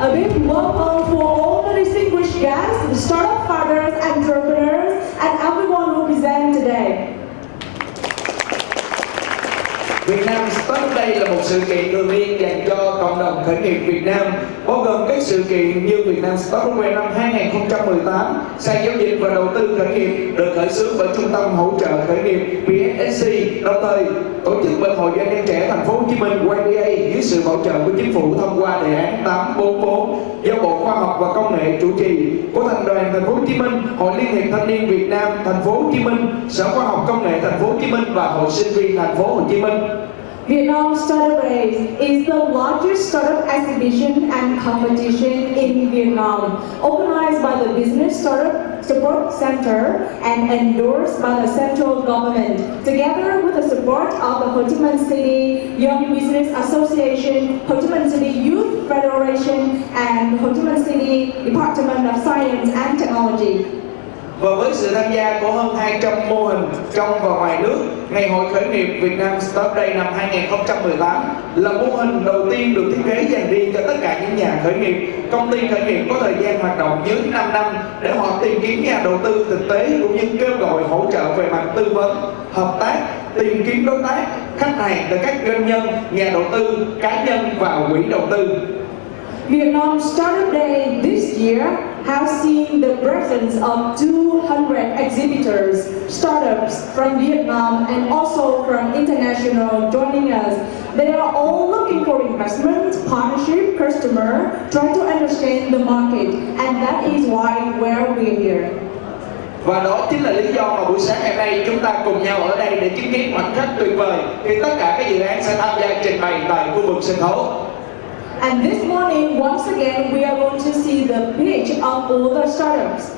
A big welcome for all the distinguished guests, the startup founders, entrepreneurs, and everyone who present today. Việt Nam Startup Day là một sự kiện thường niên dành cho cộng đồng khởi nghiệp Việt Nam, bao gồm các sự kiện như Việt Nam Startup Day năm 2018, sàn giao dịch và đầu tư khởi nghiệp được khởi xướng bởi Trung tâm hỗ trợ khởi nghiệp BSSC, đồng thời tổ chức bởi Hội Doanh nhân trẻ Thành phố Hồ Chí Minh YBA dưới sự hỗ trợ của Chính phủ thông qua đề án 844 do Bộ Khoa học và Công nghệ chủ trì, của Thành đoàn Thành phố Hồ Chí Minh, Hội Liên hiệp Thanh niên Việt Nam Thành phố Hồ Chí Minh, Sở Khoa học Công nghệ Thành phố Hồ Chí Minh và Hội Sinh viên Thành phố Hồ Chí Minh. Vietnam Startup Days is the largest startup exhibition and competition in Vietnam, organized by the Business Startup Support Center and endorsed by the central government, together with the support of the Ho Chi Minh City Young Business Association, Ho Chi Minh City Youth Federation, and Ho Chi Minh City Department of Science and Technology. Và với sự tham gia của hơn 200 mô hình trong và ngoài nước, Ngày hội khởi nghiệp Việt Nam Startup Day năm 2018 là mô hình đầu tiên được thiết kế dành riêng cho tất cả những nhà khởi nghiệp, công ty khởi nghiệp có thời gian hoạt động dưới 5 năm để họ tìm kiếm nhà đầu tư thực tế cũng như kêu gọi hỗ trợ về mặt tư vấn, hợp tác, tìm kiếm đối tác, khách hàng từ các doanh nhân, nhà đầu tư, cá nhân và quỹ đầu tư. Vietnam Startup Day this year has seen the presence of 200 exhibitors, startups from Vietnam and also from international joining us. They are all looking for investment, partnership, customer, trying to understand the market, and that is why we're here. Và đó chính là lý do mà buổi sáng ngày nay chúng ta cùng nhau ở đây để chứng kiến khoảnh khắc tuyệt vời khi tất cả các dự án sẽ tham gia trình bày tại khu vực sân khấu. And this morning, once again, we are going to see the pitch of all the startups.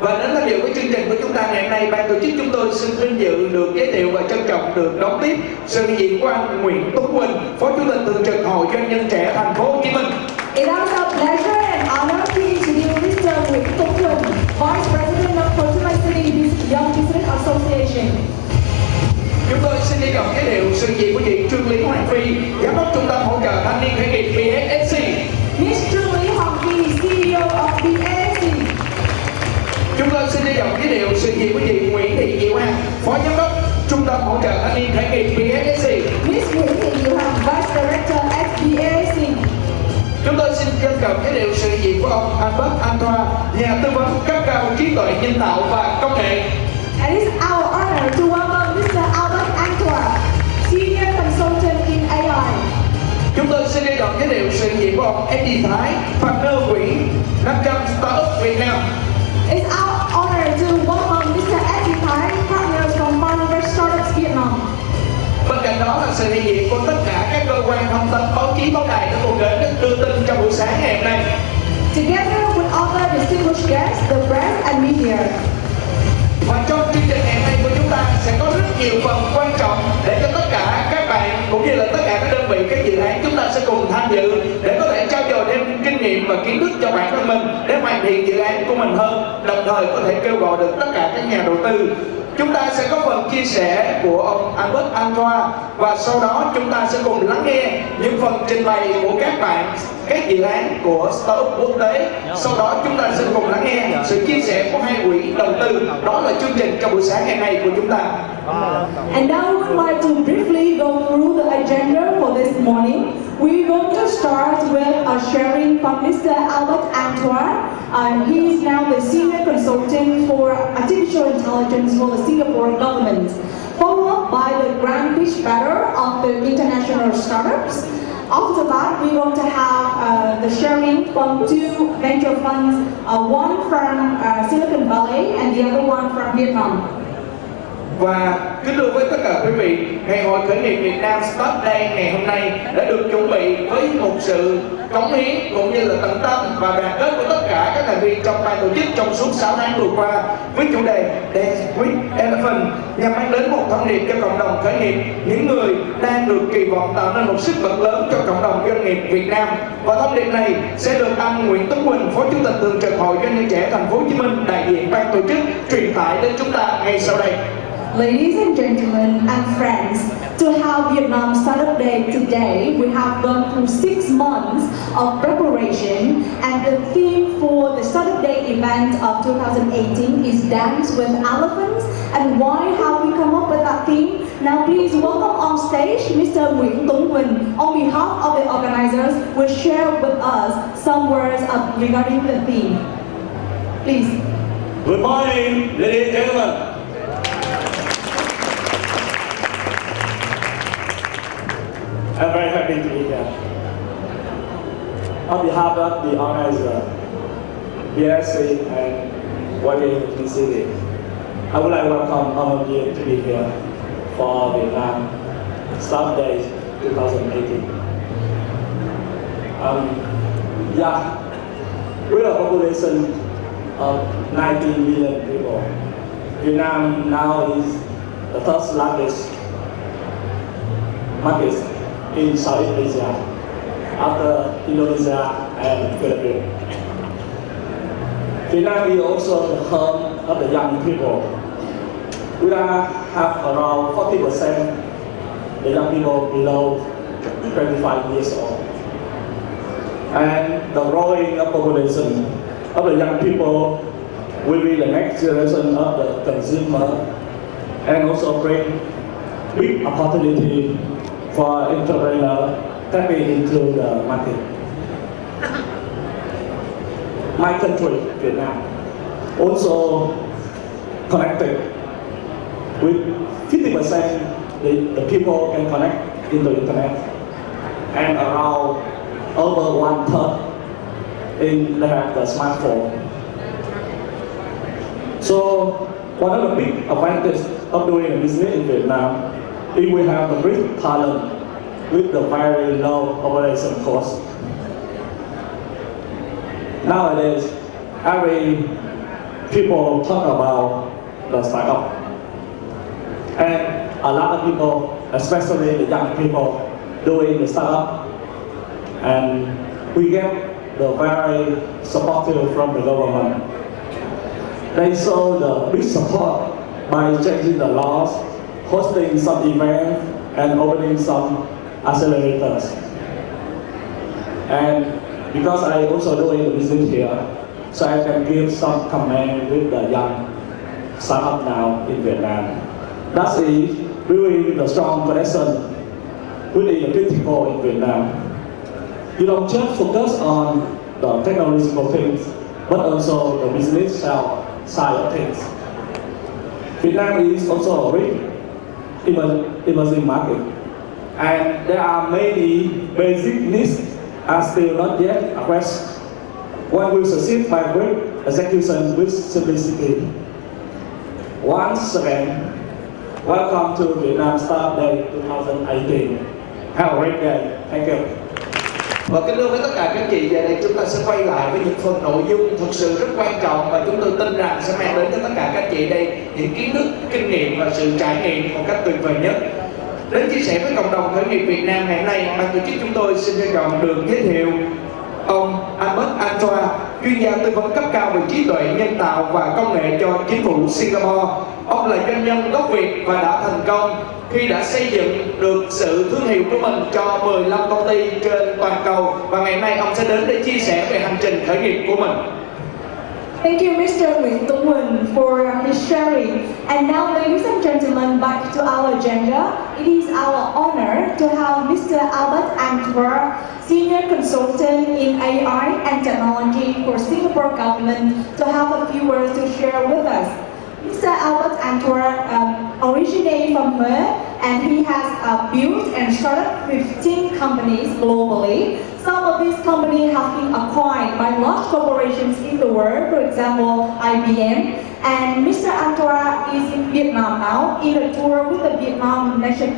Và đến tham dự với chương trình của chúng ta ngày hôm nay, ban tổ chức chúng tôi xin vinh dự được giới thiệu và trân trọng được đón tiếp sự hiện diện của anh Nguyễn Tuấn Quỳnh, Phó Chủ tịch Thường trực Hội Doanh nhân trẻ Thành phố Hồ Chí Minh. It is a pleasure and honor to introduce Mr. Nguyễn Tuấn Quỳnh, Vice President of Ho Chi Minh City Young Business Association. Chúng tôi xin trân trọng giới thiệu sự hiện diện của chị Trương Lý Hoàng Phi, Giám đốc Trung tâm hỗ trợ thanh niên khởi nghiệp BSSC. Miss Trương Lý Hoàng Phi, CEO of BSSC. Chúng tôi xin trân trọng giới thiệu sự hiện diện của chị Nguyễn Thị Diệu Hằng, Phó Giám đốc Trung tâm hỗ trợ thanh niên khởi nghiệp BSSC. Miss Nguyễn Thị Diệu Hằng, Vice Director at BSSC. Chúng tôi xin trân trọng giới thiệu sự hiện diện của ông Albert Antoine, nhà tư vấn cấp cao trí tuệ nhân tạo và công nghệ. And it's our honor to welcome Mr. Albert Antoine, Senior Consultant in AI. Chúng tôi xin trân trọng giới thiệu sự hiện diện của ông Eddie Thái, Partner quỹ 500 Startup Việt Nam. It's our honor to welcome Mr. Eddie Thái, partners from 500 Startups Vietnam. Bên cạnh đó là sự hiện diện của tất cả các cơ quan thông tấn, báo chí, báo đài đã cùng đến đưa tin trong buổi sáng ngày hôm nay. Together with other distinguished guests, the press and media. Và trong chương trình ngày hôm nay của chúng ta sẽ có rất nhiều phần quan trọng để cho tất cả các bạn cũng như là tất cả các đơn vị, các dự án chúng ta sẽ cùng tham dự để có thể trao dồi thêm kinh nghiệm và kiến thức cho bản thân mình để hoàn thiện dự án của mình hơn, đồng thời có thể kêu gọi được tất cả các nhà đầu tư. Chúng ta sẽ có phần chia sẻ của ông Albert Antoine và sau đó chúng ta sẽ cùng lắng nghe những phần trình bày của các bạn, các dự án của startup quốc tế. Sau đó chúng ta sẽ cùng lắng nghe sự chia sẻ của hai quỹ đầu tư. Đó là chương trình trong buổi sáng ngày nay của chúng ta. And now we would like to briefly go through the agenda for this morning. We're going to start with a sharing from Mr. Albert Antoine. He is now the Senior Consultant for Artificial Intelligence for the Singapore government. Followed up by the Grand Pitch Battle of the international startups. After that, we're going to have the sharing from two venture funds, one from Silicon Valley and the other one from Vietnam. Và kính thưa với tất cả quý vị, Ngày hội khởi nghiệp Việt Nam Startup Day ngày hôm nay đã được chuẩn bị với một sự cống hiến cũng như là tận tâm và đoàn kết của tất cả các thành viên trong ban tổ chức trong suốt 6 tháng vừa qua với chủ đề Dance with Elephant nhằm mang đến một thông điệp cho cộng đồng khởi nghiệp, những người đang được kỳ vọng tạo nên một sức bật lớn cho cộng đồng doanh nghiệp Việt Nam. Và thông điệp này sẽ được anh Nguyễn Tuấn Quỳnh, Phó Chủ tịch Thường trực Hội Doanh nhân trẻ Thành phố Hồ Chí Minh, đại diện ban tổ chức truyền tải đến chúng ta ngay sau đây. Ladies and gentlemen and friends, to have Vietnam Startup Day today, we have gone through 6 months of preparation, and the theme for the Saturday event of 2018 is Dance with Elephants. And why have we come up with that theme? Now please welcome on stage Mr. Nguyễn Tuấn Quỳnh. On behalf of the organizers, will share with us some words regarding the theme. Please. Good morning, ladies and gentlemen. I'm very happy to be here. On behalf of the organizer, BSSC and BSSC, I would like to welcome all of you to be here for Vietnam Staff Day 2018. With a population of 19 million people, Vietnam now is the third largest market in Southeast Asia, after Indonesia and Philippines. Vietnam is also the home of the young people. We have around 40% the young people below 25 years old. And the growing population of the young people will be the next generation of the consumer, and also bring big opportunity for entrepreneurs tapping into the market. My country, Vietnam, also connected with 50% the people can connect into internet, and around over 1/3 they have the smartphone. So one of the big advantages of doing a business in Vietnam is we have the great talent with the very low operation cost. Nowadays, every people talk about the startup, and a lot of people, especially the young people, doing the startup, and we get the very supportive from the government. They show the big support by changing the laws, hosting some events, and opening some accelerators. And because I also doing the business here, so I can give some comment with the young startup now in Vietnam. That is building the strong connection within the critical in Vietnam. You don't just focus on the technological things, but also the business side of things. Vietnam is also a big emerging market, and there are many basic needs are still not yet addressed. One will succeed by great execution with simplicity. Once again, welcome to Vietnam Staff Day 2018. Have a great day. Thank you. Và kính thưa với tất cả các chị, giờ đây chúng ta sẽ quay lại với những phần nội dung thực sự rất quan trọng, và chúng tôi tin rằng sẽ mang đến cho tất cả các chị đây những kiến thức, kinh nghiệm và sự trải nghiệm một cách tuyệt vời nhất. Đến chia sẻ với cộng đồng khởi nghiệp Việt Nam ngày hôm nay, ban tổ chức chúng tôi xin trân trọng được giới thiệu ông Albert Antoine, chuyên gia tư vấn cấp cao về trí tuệ nhân tạo và công nghệ cho chính phủ Singapore. Ông là doanh nhân gốc Việt và đã thành công khi đã xây dựng được sự thương hiệu của mình cho 15 công ty trên toàn cầu, và ngày nay ông sẽ đến để chia sẻ về hành trình khởi nghiệp của mình. Thank you, Mr. Nguyễn Tuấn Quỳnh, for his sharing. And now, ladies and gentlemen, back to our agenda. It is our honor to have Mr. Albert Antoine, Senior Consultant in AI and Technology for Singapore Government, to have a few words to share with us. Mr. Albert Antoine originated from Huế, and he has built and started 15 companies globally. Some of these companies have been acquired by large corporations in the world, for example, IBM. And Mr. Antoine is in Vietnam now, in a tour with the Vietnam National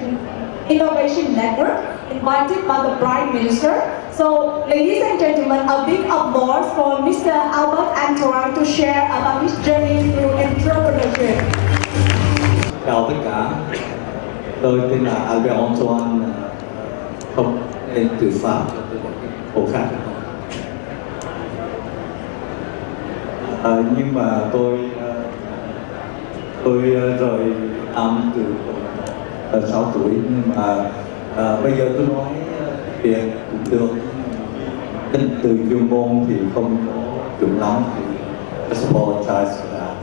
Innovation Network, invited by the Prime Minister. So, ladies and gentlemen, a big applause for Mr. Albert Antoine to share about his journey through entrepreneurship. Chào tất cả, tôi tên là Albert Antoine, không đến từ Pháp, hộ khác. Nhưng mà tôi rời Am từ 6 tuổi, nhưng mà bây giờ tôi nói Việt cũng được, Tính từ chuyên môn thì không có chuẩn lắm, thì just apologize for that.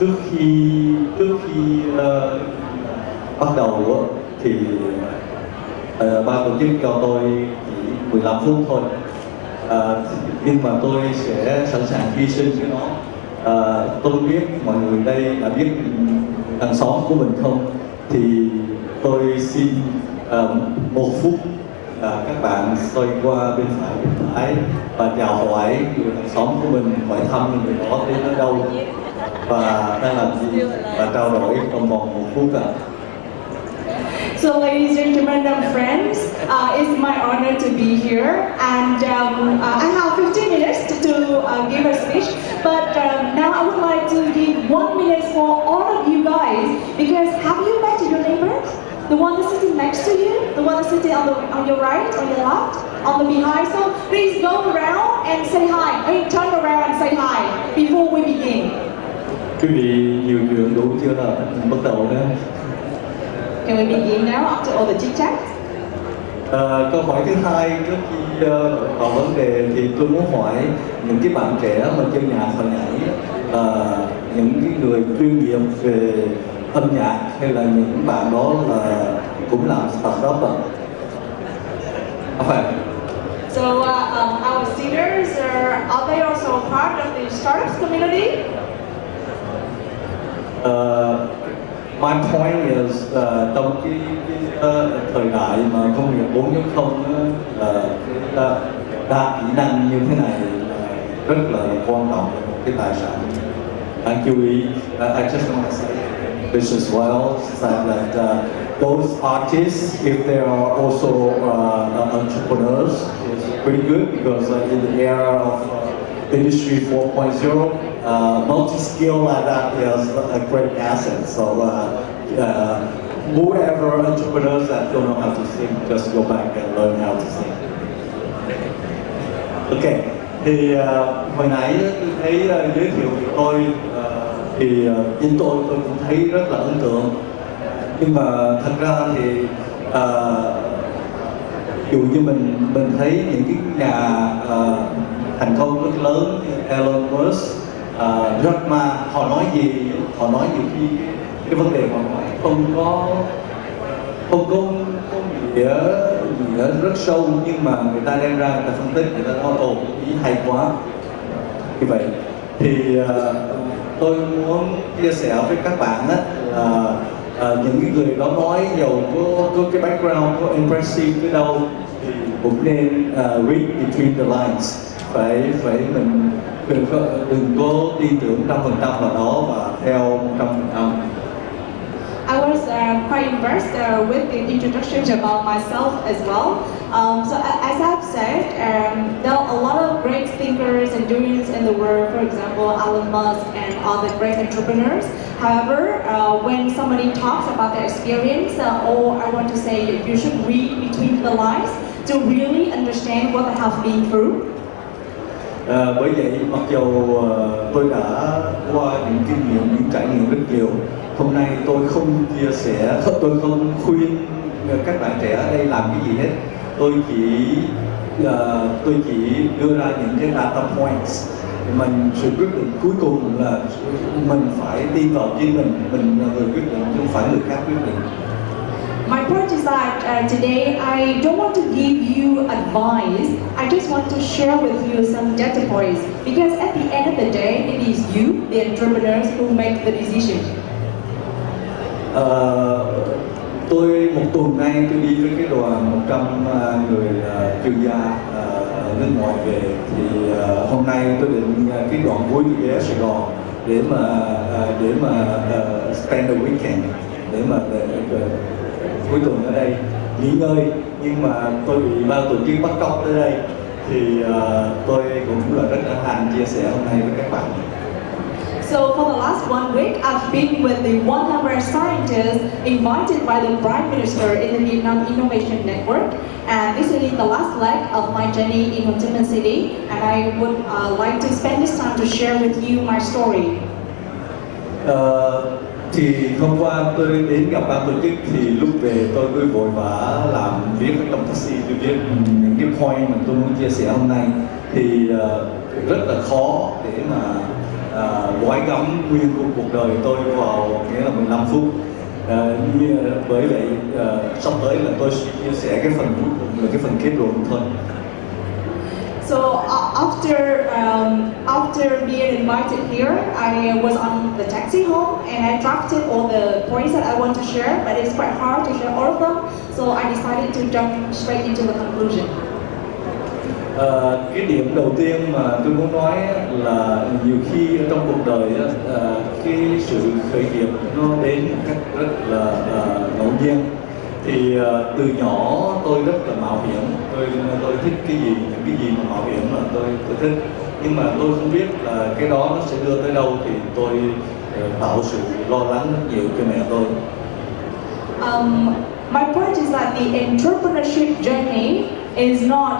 Trước khi bắt đầu á, thì ban tổ chức cho tôi chỉ 15 phút thôi, nhưng mà tôi sẽ sẵn sàng hy sinh với nó. Tôi không biết mọi người đây đã biết hàng xóm của mình không, thì tôi xin 1 phút các bạn xoay qua bên phải bên trái và chào hỏi người hàng xóm của mình, hỏi thăm người đó đến ở đâu và đang làm gì, và trao đổi trong vòng 1 phút ạ. So, ladies and gentlemen and friends, it's my honor to be here, and I have 15 minutes to give a speech. But now I would like to give 1 minute for all of you guys, because have you met your neighbor? The one that's sitting next to you, the one that's sitting on your right, on your left, on the behind. So please go around and say hi. Turn around and say hi before we begin. Quý vị nhiều chuyện đủ chưa nào? Bắt đầu nữa. Can we begin now after all the chit chat? Câu hỏi thứ hai trước khi vào vấn đề thì tôi muốn hỏi những cái bạn trẻ mà chơi nhạc hồi nãy, những cái người chuyên nghiệp về âm nhạc hay là những bạn đó là cũng làm startup ạ? So our singers are they also part of the startups community? My point is trong cái thời đại mà công nghiệp 4.0 là đa kỹ năng như thế này là rất là quan trọng, một cái tài sản đáng chú ý. I just want to say this as well, that those artists, if they are also entrepreneurs, is pretty good, because in the era of industry 4.0, multi-skill like that is a great asset. So whoever entrepreneurs that don't know how to sing, just go back and learn how to sing. Okay, thì hồi nãy tôi thấy giới thiệu của tôi thì chính tôi cũng thấy rất là ấn tượng, nhưng mà thật ra thì dù như mình thấy những cái nhà thành công rất lớn như Elon Musk, Jack Ma, họ nói nhiều khi cái vấn đề mà nói không có nghĩa rất sâu, nhưng mà người ta đem ra người ta phân tích, người ta nói ồ ý hay quá như vậy. Thì tôi muốn chia sẻ với các bạn đó là những cái người đó nói dầu có cái background có impressive tới đâu thì cũng nên read between the lines, phải mình đừng có tin tưởng 100% vào đó và theo 100%. I was quite impressed with the introductions about myself as well. So as I've said, there are a lot of great thinkers and doers in the world, for example, Elon Musk and other great entrepreneurs. However, when somebody talks about their experience, I want to say you should read between the lines to really understand what they have been through. Bởi vậy mặc dù tôi đã qua những kinh nghiệm, những trải nghiệm rất nhiều, hôm nay tôi không chia sẻ, tôi không khuyên các bạn trẻ ở đây làm cái gì hết. Tôi chỉ đưa ra những cái data points. Mình sự quyết định cuối cùng là mình phải tin vào chính mình là người quyết định, không phải người khác quyết định. My point is that today I don't want to give you advice, I just want to share with you some data points, because at the end of the day it is you, the entrepreneurs, who make the decision. Tôi một tuần nay tôi đi với cái đoàn 100 người chuyên gia ở nước ngoài về, thì hôm nay tôi định cái đoàn cuối tôi ghé Sài Gòn để mà spend the weekend, để cuối tuần ở đây nghỉ ngơi, nhưng mà tôi bị ban tổ chức bắt cóc tới đây, thì tôi cũng là rất hân hạnh chia sẻ hôm nay với các bạn. So for the last 1 week, I've been with the 100 scientists invited by the Prime Minister in the Vietnam Innovation Network, and this is the last leg of my journey in Ho Chi Minh City, and I would like to spend this time to share with you my story. Thì hôm qua tôi đến gặp ban tổ chức thì lúc về tôi cứ vội vã làm viết ở trong taxi, tôi viết những cái point mà tôi muốn chia sẻ hôm nay thì rất là khó để mà gói gắm nguyên cuộc đời tôi vào nghĩa là 15 phút. Bởi vậy sắp tới là tôi sẽ chia sẻ cái phần cuối cùng là cái phần kết luận thôi. So after being invited here, I was on the taxi home and I drafted all the points that I want to share, but it's quite hard to share all of them. So I decided to jump straight into the conclusion. Cái điểm đầu tiên mà tôi muốn nói là nhiều khi trong cuộc đời cái sự khởi nghiệp nó đến một cách rất là ngẫu nhiên. Thì từ nhỏ tôi rất là mạo hiểm, tôi thích cái gì, những cái gì mà mạo hiểm là tôi thích. Nhưng mà tôi không biết là cái đó nó sẽ đưa tới đâu thì tôi tạo sự lo lắng rất nhiều cho mẹ tôi. My point is that the entrepreneurship journey is not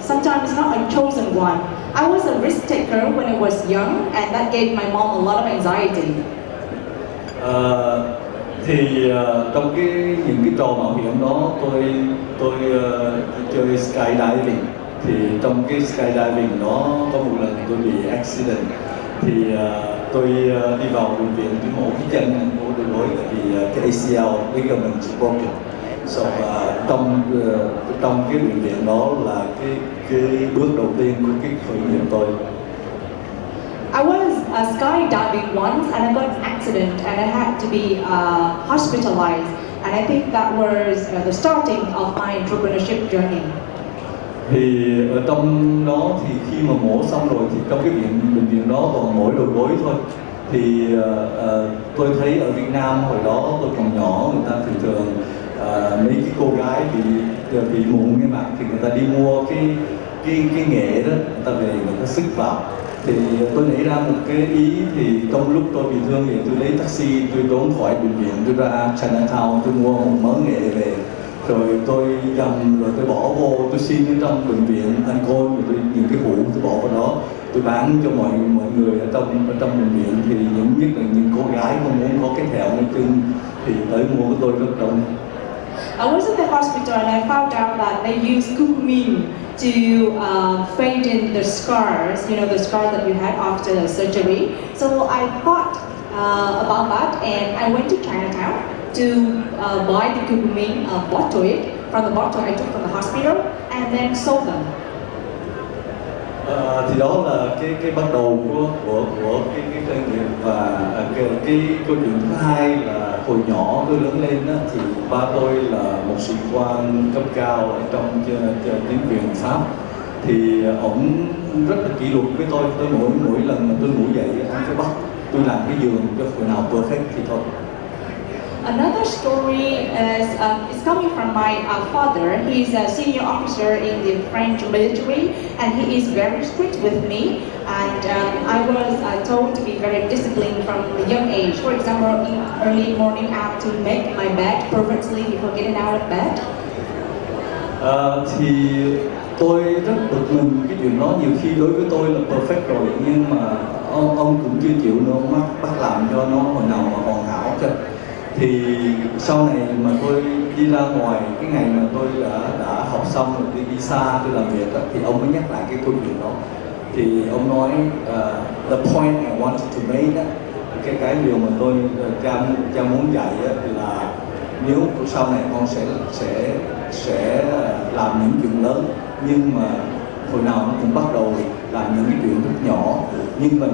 sometimes not a chosen one. I was a risk taker when I was young, and that gave my mom a lot of anxiety. Trong những cái trò mạo hiểm đó tôi chơi skydiving. Thì trong cái skydiving đó có một lần tôi bị accident. Thì tôi đi vào bệnh viện, tôi mổ cái chân, mổ đôi gối vì cái ACL, ligament broken. So trong cái bệnh viện đó là cái bước đầu tiên của cái khởi nghiệp tôi. I was skydiving once and I got an accident and I had to be hospitalized, and I think that was the starting of my entrepreneurship journey. Thì ở trong đó thì khi mà mổ xong rồi thì trong cái bệnh viện đó còn mỗi đầu gối thôi. Thì tôi thấy ở Việt Nam hồi đó tôi còn nhỏ, người ta thường mấy cái cô gái bị mụn cái mặt thì người ta đi mua cái nghệ đó, người ta về người ta xức vào. Thì tôi nảy ra một cái ý, thì trong lúc tôi bị thương thì tôi lấy taxi, tôi trốn khỏi bệnh viện, tôi ra Chinatown, tôi mua một mớ nghệ về, rồi tôi dầm, rồi tôi bỏ vô, tôi xin ở trong bệnh viện alcohol, rồi tôi những cái hũ tôi bỏ vào đó, tôi bán cho mọi người ở trong bệnh viện. Thì nhất là những cô gái mà muốn có cái thẹo nơi chân thì tới mua của tôi rất đông. I was at the hospital and I found out that they use curcumin to fade in the scars, you know, the scars that you had after the surgery. So I thought about that and I went to Chinatown to buy the curcumin bottle. From the bottle I took from the hospital and then sold them. Thì đó là cái bắt đầu của cái khởi nghiệp. Và cái câu chuyện thứ hai là hồi nhỏ tôi lớn lên đó, thì ba tôi là một sĩ quan cấp cao ở trong chính quyền Pháp. Thì ổng rất là kỷ luật với tôi mỗi lần mà tôi ngủ dậy ông phải bắt tôi làm cái giường cho hồi nào perfect thì thôi. Another story is coming from my father. He's a senior officer in the French military, and he is very strict with me. And I was told to be very disciplined from a young age. For example, in early morning, I have to make my bed perfectly before getting out of bed. Thì tôi rất bực mình cái chuyện đó. Nhiều khi đối với tôi là perfect rồi, nhưng mà ông cũng chưa chịu nữa, bắt làm cho nó hồi nào mà hoàn hảo cơ. Thì sau này mà tôi đi ra ngoài, cái ngày mà tôi đã học xong rồi tôi đi xa tôi làm việc đó, thì ông mới nhắc lại cái câu chuyện đó. Thì ông nói the point I wanted to make đó, cái điều mà tôi cha muốn dạy đó, là nếu sau này con sẽ làm những chuyện lớn, nhưng mà hồi nào nó cũng bắt đầu làm những cái chuyện rất nhỏ, nhưng mà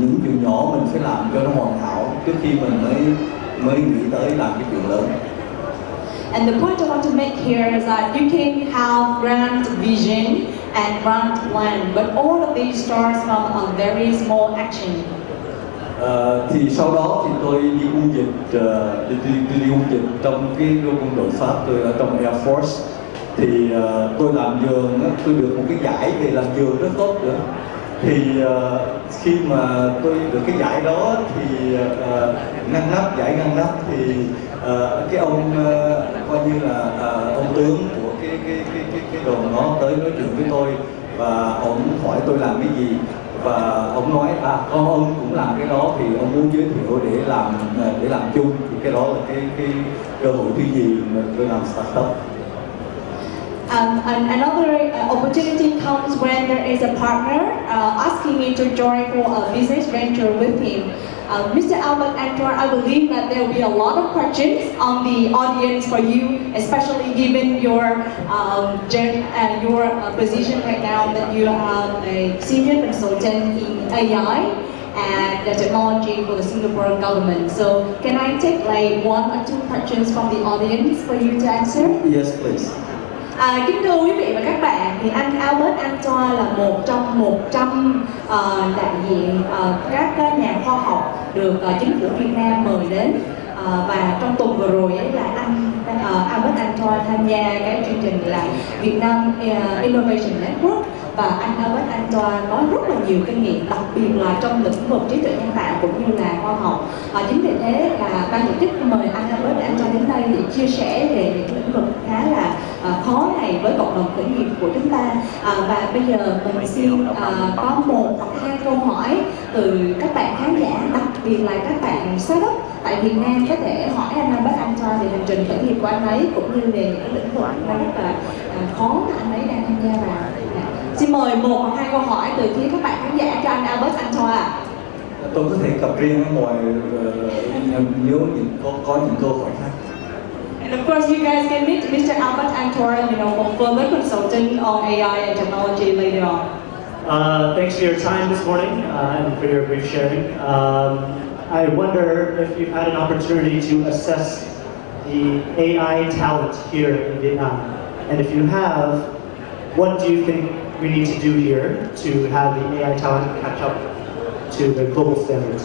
những chuyện nhỏ mình phải làm cho nó hoàn hảo trước khi mình mới nghĩ tới làm cái chuyện lớn. And the point I want to make here is that you can have grand vision and grand plan, but all of these starts from a very small action. Thì sau đó thì tôi đi quân dịch, đi quân dịch trong cái quân đội Pháp, tôi ở trong Air Force. Thì tôi làm giường, tôi được một cái giải về làm giường rất tốt nữa. Thì khi mà tôi được cái giải đó thì giải ngăn nắp thì cái ông coi như là ông tướng của cái đồn đó tới nói chuyện với tôi, và ông hỏi tôi làm cái gì. và ông nói con ông cũng làm cái đó thì ông muốn giới thiệu để làm chung, thì cái đó là cái cơ hội thứ gì mà tôi làm startup. And another opportunity comes when there is a partner asking me to join for a business venture with him. Mr. Albert Antoine, I believe that there will be a lot of questions on the audience for you, especially given your position right now that you are a senior consultant in AI and the technology for the Singapore government. So can I take like 1 or 2 questions from the audience for you to answer? Yes, please. Kính thưa quý vị và các bạn, thì anh Albert Antoine là một trong 100 đại diện các nhà khoa học được chính phủ Việt Nam mời đến, và trong tuần vừa rồi ấy là anh Albert Antoine tham gia cái chương trình là Việt Nam Innovation Network, và anh Albert Antoine có rất là nhiều kinh nghiệm, đặc biệt là trong lĩnh vực trí tuệ nhân tạo cũng như là khoa học. Chính vì thế là ban tổ chức mời anh Albert Antoine đến đây để chia sẻ về những lĩnh vực khá là khó này với cộng đồng khởi nghiệp của chúng ta. Và bây giờ mình xin có 1 hoặc 2 câu hỏi từ các bạn khán giả, đặc biệt là các bạn startup tại Việt Nam có thể hỏi anh Albert Antoine về hành trình khởi nghiệp của anh ấy, cũng như về những cái lĩnh vực rất là khó mà anh ấy đang tham gia vào. Xin mời 1 hoặc 2 câu hỏi từ phía các bạn khán giả cho anh Albert Antoine. Tôi có thể cập riêng ở ngoài nếu có những câu hỏi khác. And of course, you guys can meet Mr. Albert Antoine, for further consulting on AI and technology later on. Thanks for your time this morning and for your brief sharing. I wonder if you've had an opportunity to assess the AI talent here in Vietnam, and if you have, what do you think we need to do here to have the AI talent catch up to the global standards?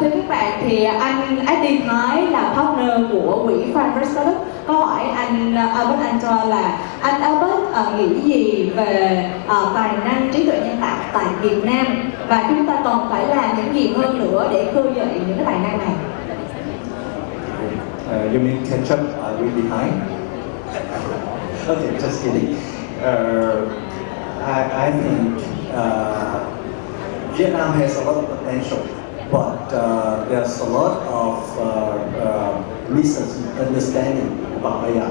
Thưa các bạn, thì anh Eddie Thái là partner của quỹ Fund Startup có hỏi anh Albert Antoine là anh Albert nghĩ gì về tài năng trí tuệ nhân tạo tại Việt Nam, và chúng ta còn phải làm những gì hơn nữa để khơi dậy những cái tài năng này. You mean catch up? Are we behind? Okay, just kidding. I think Vietnam has a lot of potential, but there's a lot of misunderstanding about AI.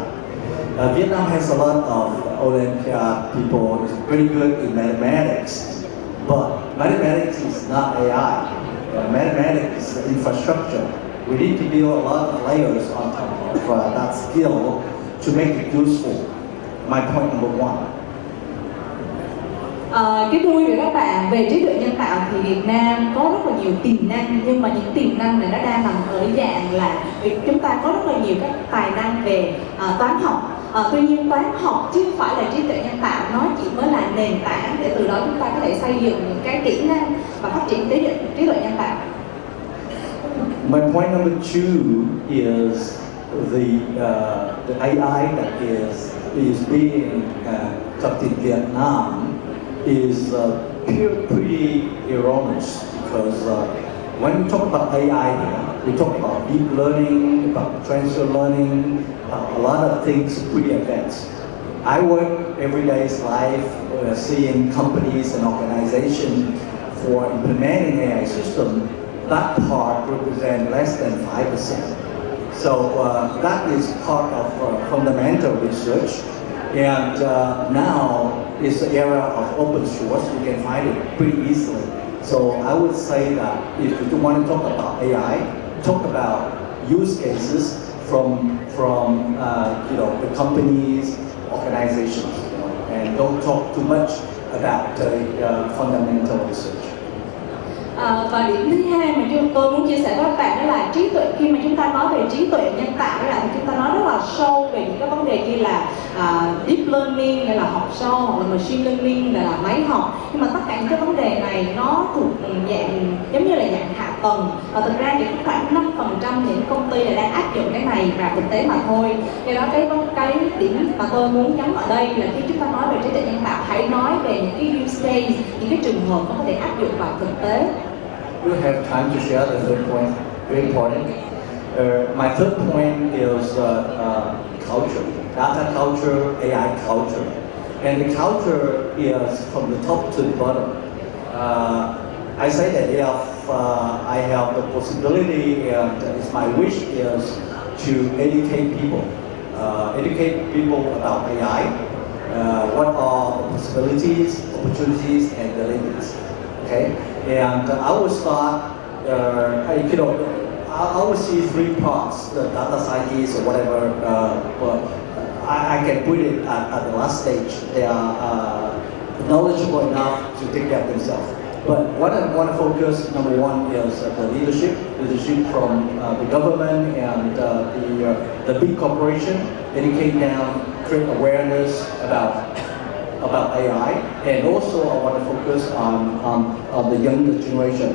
Vietnam has a lot of Olympiad people who's pretty good in mathematics, but mathematics is not AI. Mathematics is infrastructure. We need to build a lot of layers on top of that skill to make it useful. My point number 1. Kính thưa quý vị và các bạn, về trí tuệ nhân tạo thì Việt Nam có rất là nhiều tiềm năng, nhưng mà những tiềm năng này nó đang nằm ở dạng là việc chúng ta có rất là nhiều các tài năng về toán học. Tuy nhiên toán học chứ không phải là trí tuệ nhân tạo, nó chỉ mới là nền tảng để từ đó chúng ta có thể xây dựng những cái kỹ năng và phát triển trí tuệ nhân tạo. My point number 2 is the AI that is being taught in Vietnam is pretty erroneous, because when we talk about AI here, we talk about deep learning, about transfer learning, a lot of things pretty advanced. I work every day's life seeing companies and organizations for implementing AI system. That part represents less than 5%. So that is part of fundamental research. And now is the era of open source. You can find it pretty easily. So I would say that if you want to talk about AI, talk about use cases from the companies, organizations, and don't talk too much about fundamental research. Và điểm thứ hai mà tôi muốn chia sẻ với các bạn đó là trí tuệ. Khi mà chúng ta nói về trí tuệ nhân tạo đó là chúng ta nói rất là sâu về những cái vấn đề như là deep learning, hay là học sâu, hoặc là machine learning, là máy học. Nhưng mà tất cả những cái vấn đề này nó thuộc dạng giống như là dạng hạ tầng, và thực ra chỉ khoảng 5% những công ty đang áp dụng cái này vào thực tế mà thôi. Do đó cái điểm mà tôi muốn nhấn ở đây là khi chúng ta nói về trí tuệ nhân tạo, hãy nói về những cái use case, những cái trường hợp có thể áp dụng vào thực tế. We have time to share the third point. Very important. My third point is culture, data culture, AI culture, and the culture is from the top to the bottom. I say that if I have the possibility and it's my wish is to educate people about AI, what are the possibilities, opportunities, and the limits. Okay, and I will start. I will see three parts: the data scientists or whatever. But I can put it at the last stage. They are knowledgeable enough to take care of themselves. But what I want to focus, number one, is the leadership from the government and the big corporation, educate them, create awareness about AI, and also I want to focus on the younger generation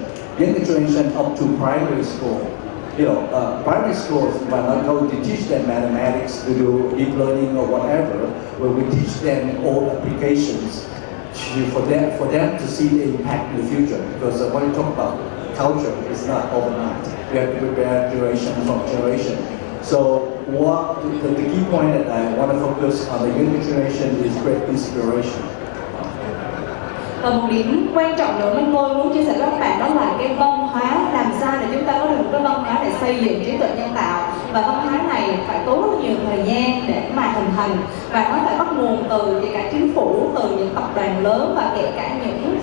up to primary school. Primary schools, we're not going to teach them mathematics, to do deep learning or whatever, but we teach them all applications for them to see the impact in the future. Because when you talk about culture, it's not overnight. We have to prepare generation from generation. So the key point that I want to focus on the younger generation is great inspiration. Và một điểm quan trọng nữa mà tôi muốn chia sẻ với các bạn đó là cái văn hóa, làm sao để chúng ta có được một cái văn hóa để xây dựng trí tuệ nhân tạo, và văn hóa này phải tốn rất nhiều thời gian để mà hình thành, và nó phải bắt nguồn từ kể cả chính phủ, từ những tập đoàn lớn và kể cả những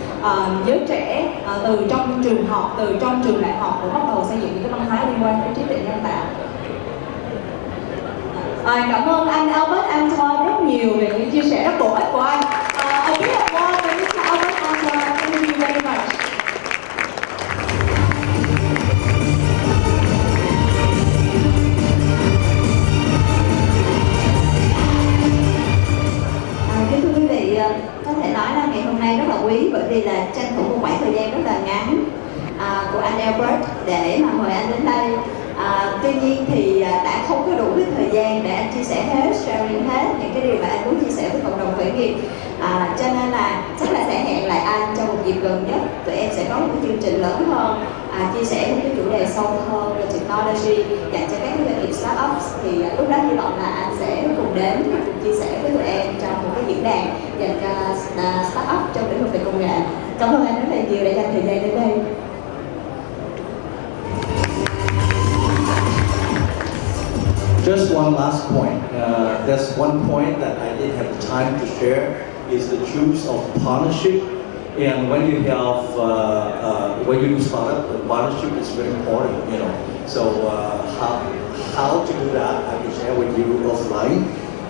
giới trẻ từ trong trường học, từ trong trường đại học cũng bắt đầu xây dựng những cái văn hóa liên quan đến trí tuệ nhân tạo. Cảm ơn anh Albert Antoine rất nhiều về những chia sẻ rất bổ ích của anh. A big applause for Mr. Albert Antoine. Thank you very much. Kính thưa quý vị, có thể nói là ngày hôm nay rất là quý bởi vì là tranh thủ một khoảng thời gian rất là ngắn của anh Albert để mà mời anh đến đây. Tuy nhiên thì đã không có đủ cái thời gian để anh chia sẻ hết, sharing hết những cái điều mà anh muốn chia sẻ với cộng đồng khởi nghiệp. Cho nên là chắc là sẽ hẹn lại anh trong một dịp gần nhất. Tụi em sẽ có một cái chương trình lớn hơn, chia sẻ một cái chủ đề sâu hơn về technology dành cho các doanh nghiệp startups. Thì lúc đó hy vọng là anh sẽ cùng đến và cùng chia sẻ với tụi em trong một cái diễn đàn dành cho startup trong lĩnh vực về công nghệ. Cảm ơn anh rất là nhiều đã dành thời gian đến đây. Just one last point. There's one point that I didn't have the time to share is the truth of partnership. And when you have, when you start up, the partnership is very important, So how to do that, I can share with you offline.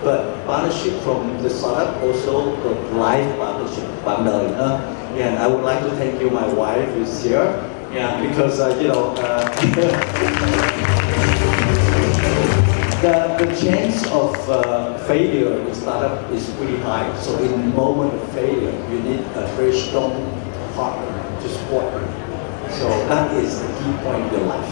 But partnership from the startup, also the life partnership, bạn đời. And I would like to thank you, my wife is here. Yeah, because the chance of failure in startup is pretty high. So in the moment of failure, you need a very strong partner to support you. So that is the key point in your life.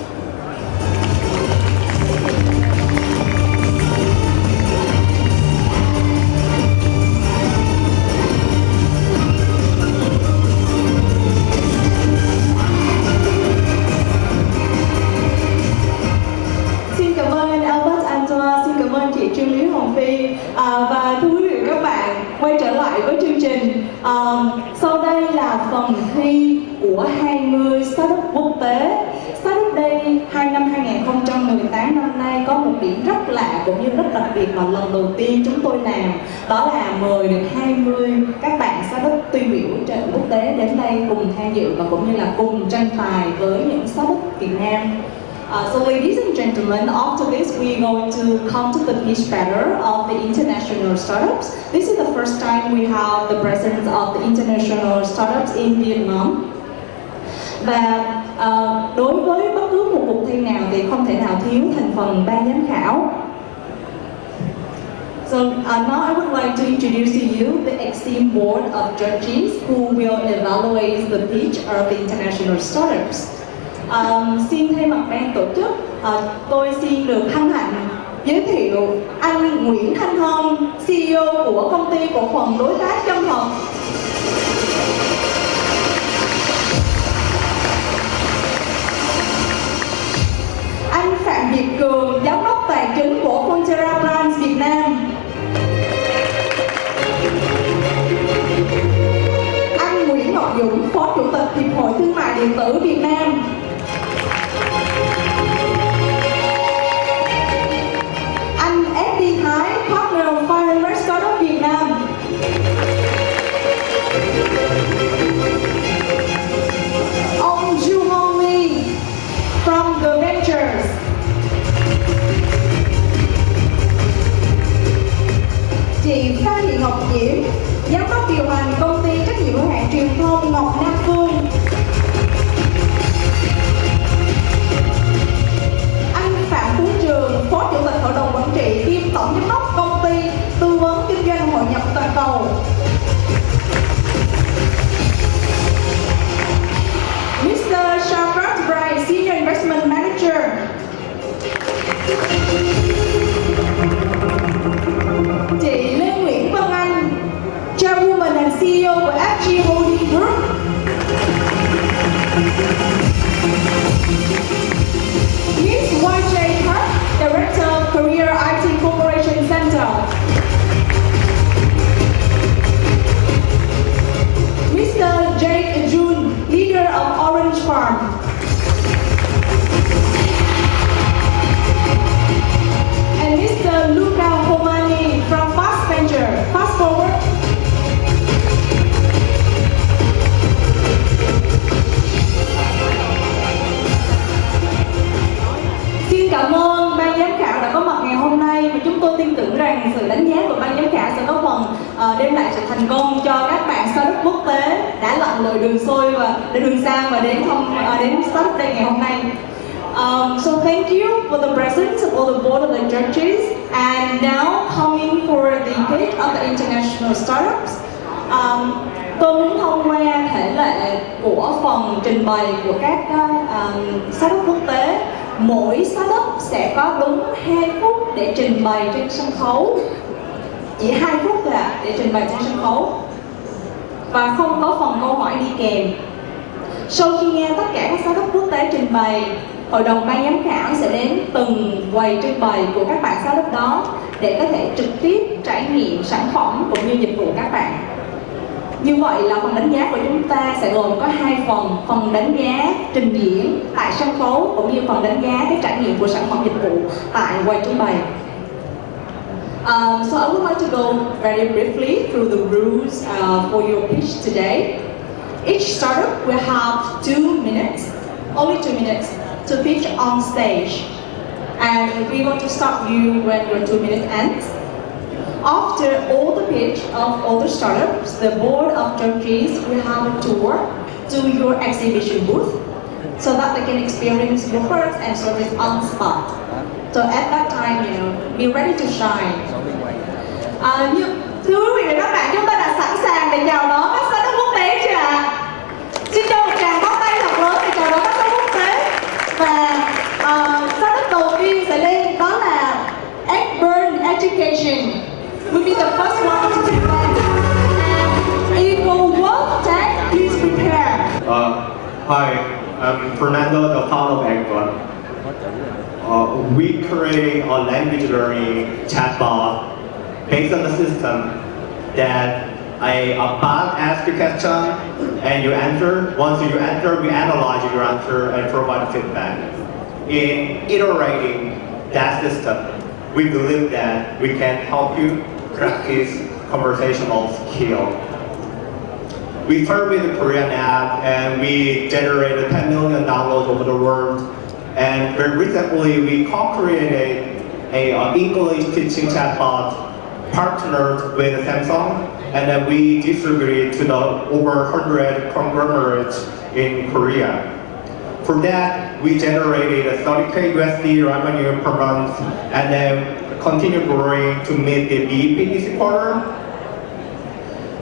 Và thưa quý vị và các bạn, quay trở lại với chương trình. Sau đây là phần thi của 20 startup quốc tế. Startup Day năm 2018 năm nay có một điểm rất lạ cũng như rất đặc biệt mà lần đầu tiên chúng tôi làm, đó là mời được 20 các bạn startup tiêu biểu trên quốc tế đến đây cùng tham dự và cũng như là cùng tranh tài với những startup Việt Nam. So ladies and gentlemen, after this we're going to come to the pitch battle of the international startups. This is the first time we have the presence of the international startups in Vietnam. Và đối với bất cứ một cuộc thi nào thì không thể nào thiếu thành phần ban giám khảo. So now I would like to introduce to you the esteemed board of judges who will evaluate the pitch of the international startups. Xin thay mặt ban tổ chức, tôi xin được hân hạnh giới thiệu anh Nguyễn Thanh Hân, CEO của công ty cổ phần đối tác Chân Thật. Anh Phạm Việt Cường, giám đốc tài chính của Fonterra Brands Việt Nam. Anh Nguyễn Ngọc Dũng, phó chủ điện tử Việt Nam. Anh FD Thái, partner of 500 Startup Việt Nam. Ông Ju Hong Lee from The Ventures. Chị Phan Thị Ngọc Diễm, giám đốc điều hành công ty trách nhiệm hữu hạn truyền thông Ngọc Nam Phương. Anh Phạm Phú Trường, phó chủ tịch hội đồng quản trị kiêm tổng giám đốc công ty tư vấn kinh doanh hội nhập toàn cầu. Mr. Shabrat Bray, Senior Investment Manager. Chị Lê Nguyễn Vân Anh, Chairwoman and CEO của FG Holding Group. Miss YJ Park, Director of Career IT Corporation Center. Mr. Jake Jun, leader of Orange Farm. And Mr. Luca Homani from Fast Venture. Fast Forward. Xin cảm ơn ban giám khảo đã có mặt ngày hôm nay, và chúng tôi tin tưởng rằng sự đánh giá của ban giám khảo sẽ góp phần đem lại sự thành công cho các bạn startup quốc tế đã lặn lội đường xôi và đường xa và đến startup day ngày hôm nay. So thank you for the presence of all the board of the judges, and now coming for the pitch of the international startups. Tôi muốn thông qua thể lệ của phần trình bày của các startup quốc tế. Mỗi startup sẽ có đúng 2 phút để trình bày trên sân khấu. Chỉ 2 phút thôi để trình bày trên sân khấu. Và không có phần câu hỏi đi kèm. Sau khi nghe tất cả các startup quốc tế trình bày, hội đồng ban giám khảo sẽ đến từng quầy trưng bày của các bạn startup đó để có thể trực tiếp trải nghiệm sản phẩm cũng như dịch vụ các bạn. Như vậy là phần đánh giá của chúng ta sẽ gồm có 2 phần: phần đánh giá trình diễn tại sân khấu cũng như phần đánh giá cái trải nghiệm của sản phẩm dịch vụ tại quầy trưng bày. So I would like to go very briefly through the rules for your pitch today. Each startup will have 2 minutes, only 2 minutes, to pitch on stage. And we want to stop you when your 2 minutes ends. After all the pitch of all the startups, the board of judges will have a tour to your exhibition booth so that they can experience your products and service on spot. So at that time, be ready to shine. Thưa quý vị và các bạn, chúng ta đã sẵn sàng để chào đón các startup quốc tế chưa ạ? Xin cho một tràng pháo tay thật lớn để chào đón các startup quốc tế. Và startup đầu tiên sẽ lên đó là Burn Education. Will be the first one to present. And Eagle World Tech, please prepare. Hi, I'm Fernando, the founder of Eggborn. We created a language learning chatbot based on the system that a bot asks a question and you answer. Once you answer, we analyze your answer and provide feedback. In iterating that system, we believe that we can help you practice conversational skill. We started with the Korean app and we generated 10 million downloads over the world. And very recently, we co-created a English teaching chatbot partnered with Samsung, and then we distributed to the over 100 conglomerates in Korea. For that, we generated a 30K USD revenue per month, and then continue growing to meet the BEPDC quarter.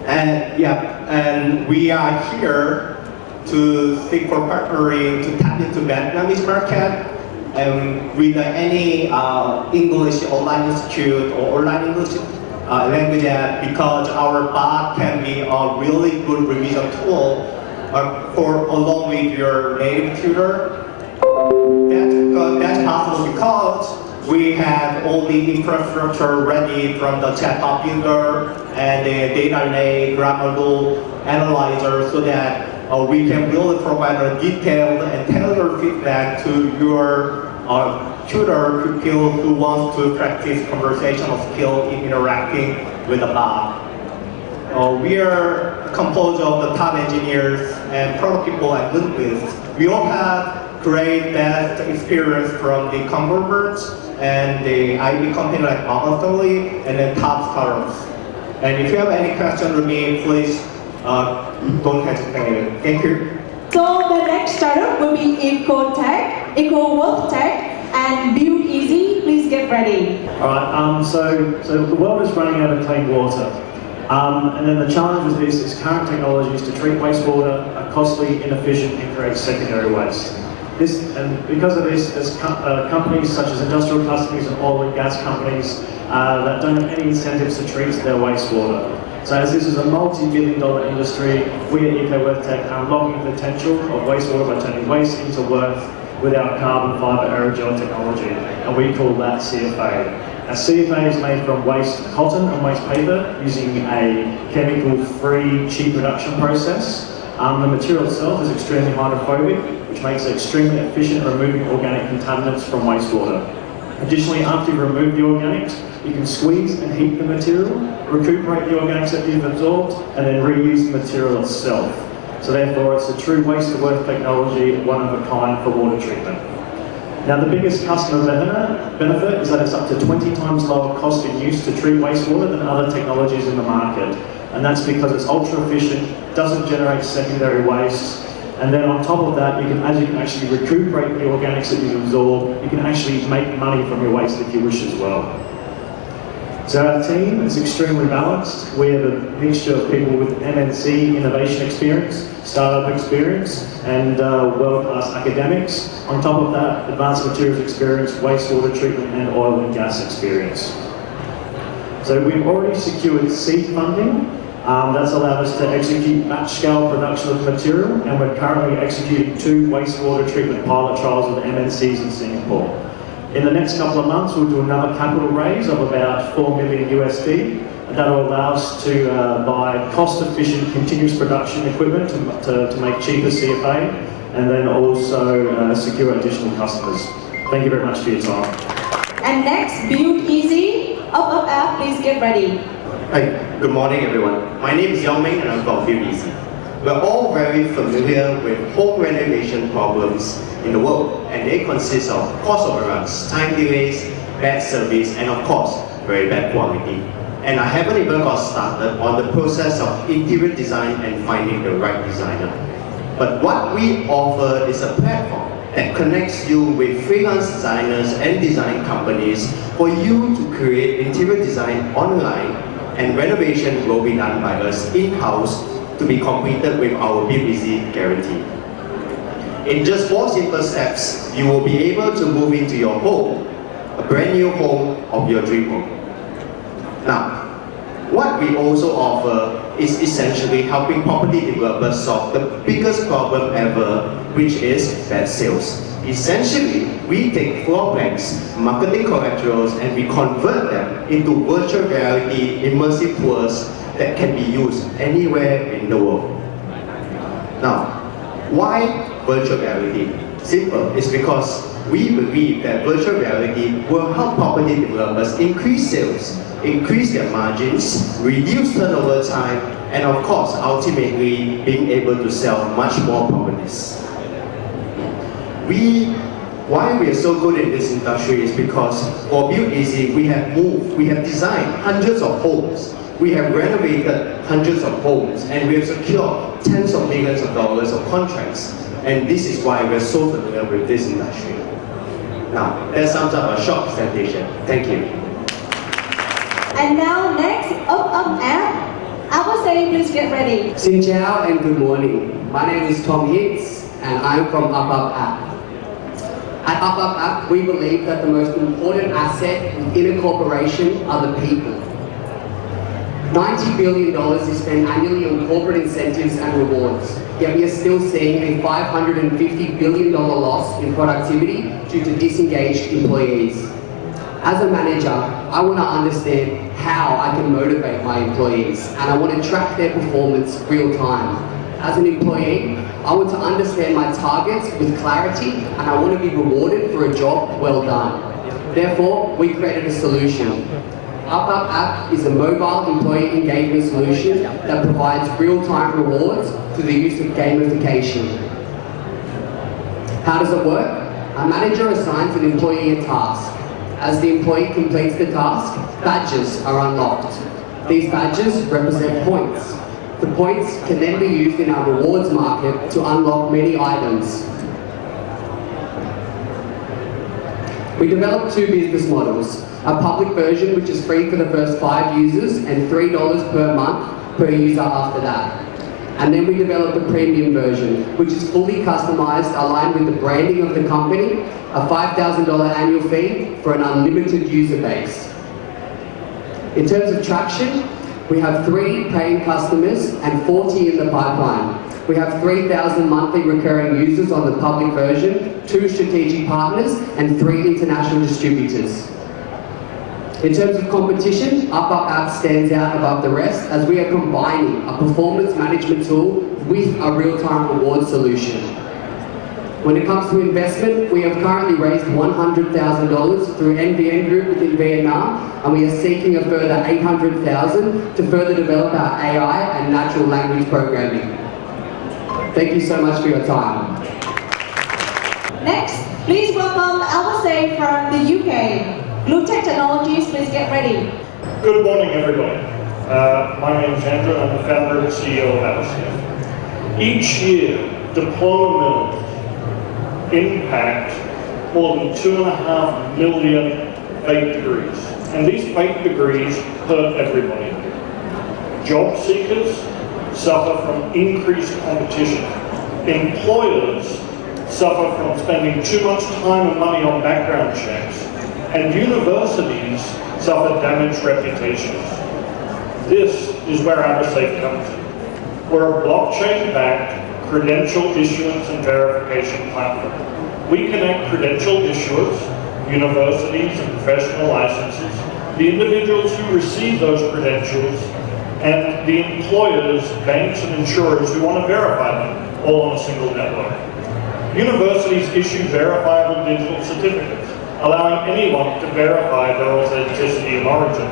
And we are here to seek for partnering to tap into Vietnamese market and with any English online institute or online English language app, because our bot can be a really good revision tool along with your native tutor. That's possible because we have all the infrastructure ready from the chatbot builder and the data lake, grammar rule analyzer, so that we can really provide a detailed and tailored feedback to your tutor pupil who wants to practice conversational skill in interacting with a bot. We are composed of the top engineers and product people and linguists. We all have great best experience from the convergence and the IB company like Marvel and then top startups. And if you have any question with me, please don't hesitate. Thank you. So the next startup will be EcoTech, EcoWorkTech, and Build Easy. Please get ready. All right. So the world is running out of clean water, and then the challenge with this is current technologies to treat wastewater are costly, inefficient, and create secondary waste. Because of this, there's companies such as industrial customers and oil and gas companies that don't have any incentives to treat their wastewater. So as this is a multi-billion-dollar industry, we at EcoWorkTech are unlocking the potential of wastewater by turning waste into worth with our carbon fibre aerogel technology, and we call that CFA. Now, CFA is made from waste cotton and waste paper using a chemical-free cheap production process. The material itself is extremely hydrophobic, which makes it extremely efficient at removing organic contaminants from wastewater. Additionally, after you remove the organics, you can squeeze and heat the material, recuperate the organics that you've absorbed, and then reuse the material itself. So therefore, it's a true waste-to-worth technology, one of a kind for water treatment. Now, the biggest customer benefit is that it's up to 20 times lower cost in use to treat wastewater than other technologies in the market. And that's because it's ultra efficient, doesn't generate secondary waste, and then on top of that, as you can actually recuperate the organics that you absorb, you can actually make money from your waste if you wish as well. So our team is extremely balanced. We have a mixture of people with MNC innovation experience, startup experience, and world-class academics. On top of that, advanced materials experience, wastewater treatment, and oil and gas experience. So we've already secured seed funding. That's allowed us to execute batch-scale production of material, and we're currently executing 2 wastewater treatment pilot trials with MNCs in Singapore. In the next couple of months, we'll do another capital raise of about $4 million USD, and that will allow us to buy cost-efficient continuous production equipment to make cheaper CFA, and then also secure additional customers. Thank you very much for your time. And next, Build Easy. Up, please get ready. Hi, good morning everyone. My name is Yao Ming and I'm from Build Easy. We're all very familiar with home renovation problems in the world, and they consist of cost overruns, time delays, bad service, and of course, very bad quality. And I haven't even got started on the process of interior design and finding the right designer. But what we offer is a platform that connects you with freelance designers and design companies for you to create interior design online, and renovation will be done by us in-house to be completed with our Build Easy guarantee. In just 4 simple steps, you will be able to move into your home, a brand new home of your dream home. Now, what we also offer is essentially helping property developers solve the biggest problem ever, which is bad sales. Essentially, we take floor plans, marketing collaterals, and we convert them into virtual reality immersive tours that can be used anywhere in the world. Now, why virtual reality? Simple, it's because we believe that virtual reality will help property developers increase sales, increase their margins, reduce turnover time, and of course, ultimately being able to sell much more properties. Why we are so good in this industry is because for Build Easy, we have designed hundreds of homes, we have renovated hundreds of homes, and we have secured tens of millions of dollars of contracts. And this is why we're so familiar with this industry. Now, that sums up a short presentation. Thank you. And now next, Up app. I will say, please get ready. Xin chào and good morning. My name is Tom Hicks and I'm from Up app. At Up app, we believe that the most important asset in a corporation are the people. $90 billion is spent annually on corporate incentives and rewards, yet we are still seeing a $550 billion loss in productivity due to disengaged employees. As a manager, I want to understand how I can motivate my employees, and I want to track their performance real time. As an employee, I want to understand my targets with clarity and I want to be rewarded for a job well done. Therefore, we created a solution. UpUp app is a mobile employee engagement solution that provides real-time rewards through the use of gamification. How does it work? A manager assigns an employee a task. As the employee completes the task, badges are unlocked. These badges represent points. The points can then be used in our rewards market to unlock many items. We developed two business models, a public version which is free for the first 5 users and $3 per month per user after that. And then we developed a premium version, which is fully customized, aligned with the branding of the company, a $5,000 annual fee for an unlimited user base. In terms of traction, we have 3 paying customers and 40 in the pipeline. We have 3,000 monthly recurring users on the public version, 2 strategic partners, and 3 international distributors. In terms of competition, UpUp app stands out above the rest as we are combining a performance management tool with a real-time reward solution. When it comes to investment, we have currently raised $100,000 through NVN Group within Vietnam, and we are seeking a further $800,000 to further develop our AI and natural language programming. Thank you so much for your time. Next, please welcome Alvase from the UK. Blue Tech Technologies, please get ready. Good morning, everybody. My name is Andrew. I'm the founder and CEO of Alvase. Each year, diploma mills impact more than 2.5 million fake degrees. And these fake degrees hurt everybody. Job seekers suffer from increased competition. Employers suffer from spending too much time and money on background checks. And universities suffer damaged reputations. This is where Alvase comes in. We're a blockchain-backed credential issuance and verification platform. We connect credential issuers, universities and professional licenses, the individuals who receive those credentials, and the employers, banks and insurers who want to verify them, all on a single network. Universities issue verifiable digital certificates, allowing anyone to verify their authenticity and origin.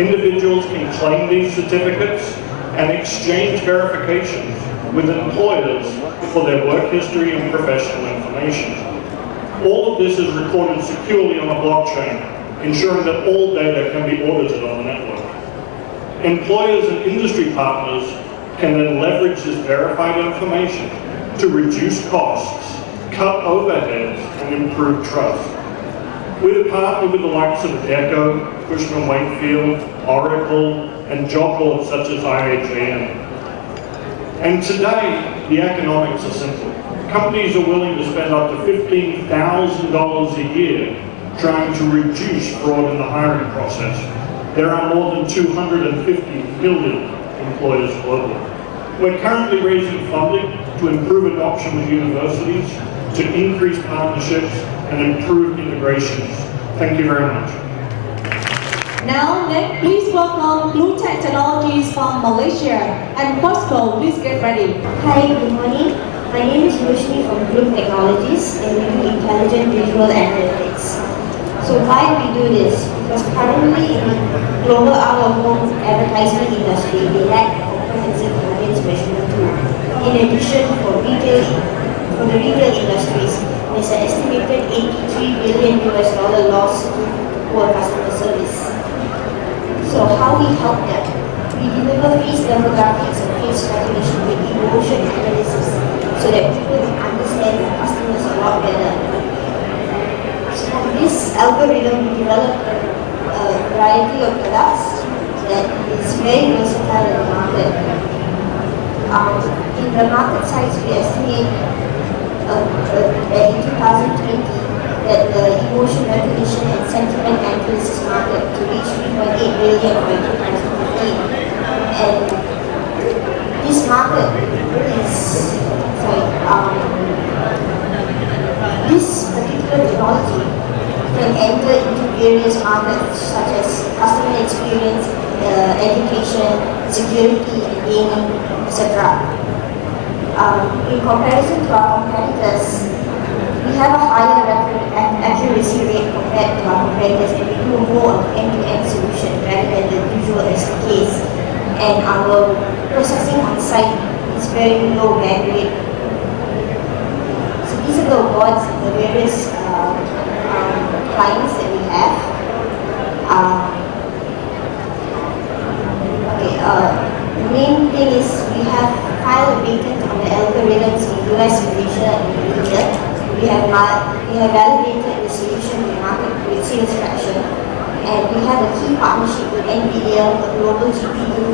Individuals can claim these certificates and exchange verifications with employers for their work history and professional information. All of this is recorded securely on a blockchain, ensuring that all data can be audited on the network. Employers and industry partners can then leverage this verified information to reduce costs, cut overheads, and improve trust. We've partnered with the likes of Adecco, Cushman Wakefield, Oracle, and job boards such as IHM. And today, the economics are simple. Companies are willing to spend up to $15,000 a year trying to reduce fraud in the hiring process. There are more than 250 million employers globally. We're currently raising funding to improve adoption with universities, to increase partnerships, and improve integrations. Thank you very much. Now, next, please welcome Blue Tech Technologies from Malaysia. And Bosco, please get ready. Hi, good morning. My name is Roshni from Blue Technologies, and we do intelligent visual analytics. So why do we do this? Because currently in the global out-of-home advertisement industry, they lack a comprehensive audience measurement tool. In addition, for the retail industries, there's an estimated $83 billion loss to poor customer service. So how we help them? We deliver face demographics and face recognition with emotion analysis so that people can understand the customers a lot better. So from this algorithm, we developed a variety of products that is very versatile in the market. In the market size, we estimate in 2020 that the emotion recognition and sentiment analysis market to reach 3.8 billion by 2015. And this market is, this particular technology can enter into various markets such as customer experience, education, security, gaming, etc. in comparison to our competitors, we have a higher record accuracy rate compared to our competitors, and we do more of end-to-end solution rather than the usual SDKs. And our processing on site is very low bandwidth. So these are the awards of the various clients that we have. The main thing is we have filed a patent on the algorithms in US, Malaysia, and India. We have validated the solution in market with sales traction, and we have a key partnership with NVIDIA, a global GPU.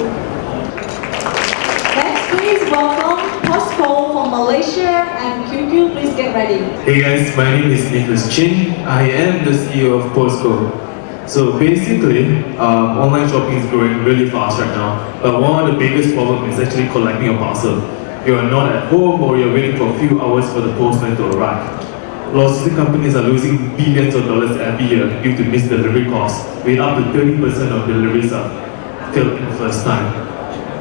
Next, please welcome Postcode from Malaysia and QQ. Please get ready. Hey guys, my name is Nicholas Chin. I am the CEO of Postcode. So basically, online shopping is growing really fast right now. But one of the biggest problems is actually collecting a parcel. You are not at home or you're waiting for a few hours for the postman to arrive. Logistic companies are losing billions of dollars every year due to missed delivery costs, with up to 30% of deliveries are failed in the first time.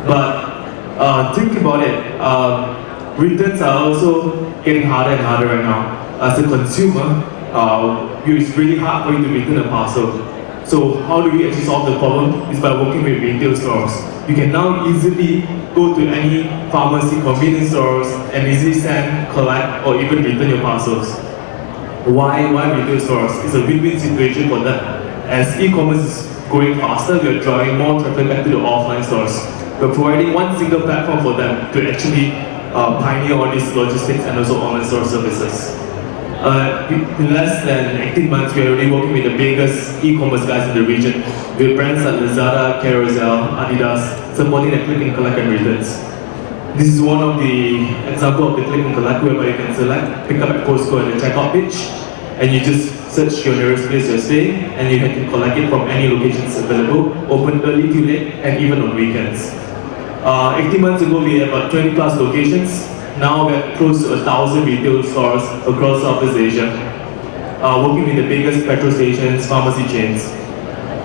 But think about it, returns are also getting harder and harder right now. As a consumer, it's really hard for you to return a parcel. So how do we actually solve the problem? Is by working with retail stores. You can now easily go to any pharmacy, convenience stores, and easily send, collect, or even return your parcels. Why retail stores? It's a win-win situation for them. As e-commerce is growing faster, we are drawing more traffic back to the offline stores. We're providing one single platform for them to actually pioneer all these logistics and also online store services. In less than 18 months, we are already working with the biggest e-commerce guys in the region, with brands like Lazada, Carousel, Adidas, supporting the click and collect and returns. This is one of the example of the click and collect, whereby you can select, pick up a postcode at the checkout page, and you just search your nearest place you're staying, and you can collect it from any locations available, open early to late, and even on weekends. 18 months ago, we had about 20 plus locations. Now we're close to 1,000 retail stores across Southeast Asia, working with the biggest petrol stations, pharmacy chains.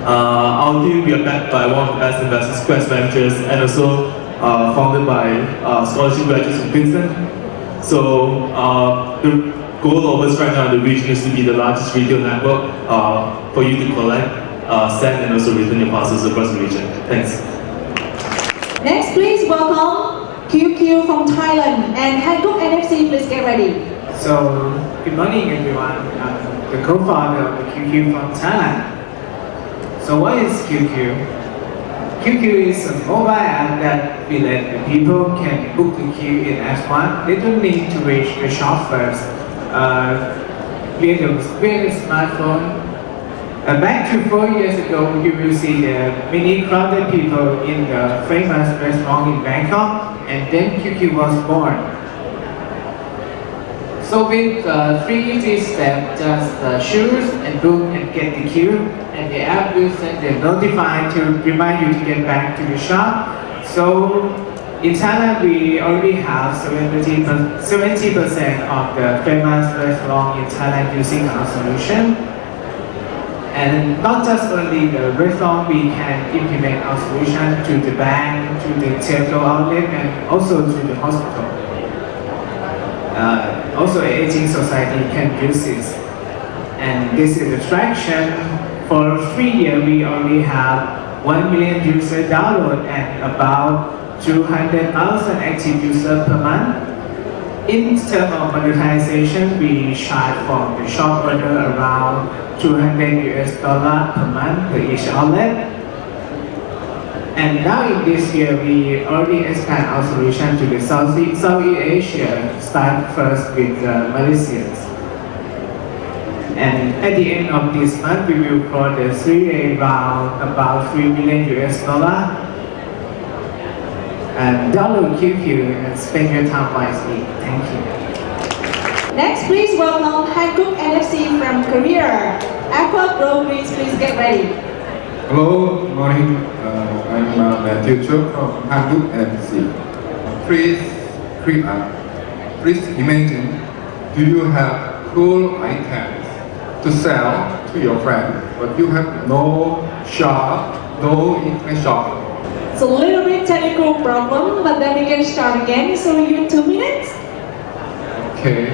Our team, we are backed by one of the best investors, Quest Ventures, and also founded by scholarship graduates from Princeton. So the goal of us right now in the region is to be the largest retail network for you to collect, send, and also return your parcels across the region. Thanks. Next, please welcome QQ from Thailand and Hankook NFC. Please get ready. So, good morning everyone. I'm the co-founder of the QQ from Thailand. So what is QQ? QQ is a mobile app that we let the people can book the queue in S1. They don't need to reach the shop first. Via the smartphone. Back to 4 years ago, you will see the many crowded people in the famous restaurant in Bangkok, and then QQ was born. So with 3 easy steps, just choose and book and get the queue, and the app will send a notify to remind you to get back to the shop. So in Thailand, we already have 70% of the famous restaurants in Thailand using our solution. And not just only the restaurant, we can implement our solution to the bank, to the telco outlet, and also to the hospital. Also, an aging society can use this. And this is the traction. For 3 years, we already have 1 million user download and about 200,000 active users per month. In terms of monetization, we charge from the shop owner around $200 per month per each outlet. And now in this year, we already expand our solution to the Southeast Asia, start first with Malaysians. And at the end of this month, we will close the Series A round about $3 million. And download QQ and spend your time wisely. Thank you. Next, please welcome Hankook NFC from Korea. Aqua Pro, please get ready. Hello, good morning. I'm Matthew Cho from Hankook NFC. Please imagine, do you have cool items to sell to your friend, but you have no shop, no internet shop? It's a little bit technical problem, but then we can start again. So you have 2 minutes. Okay.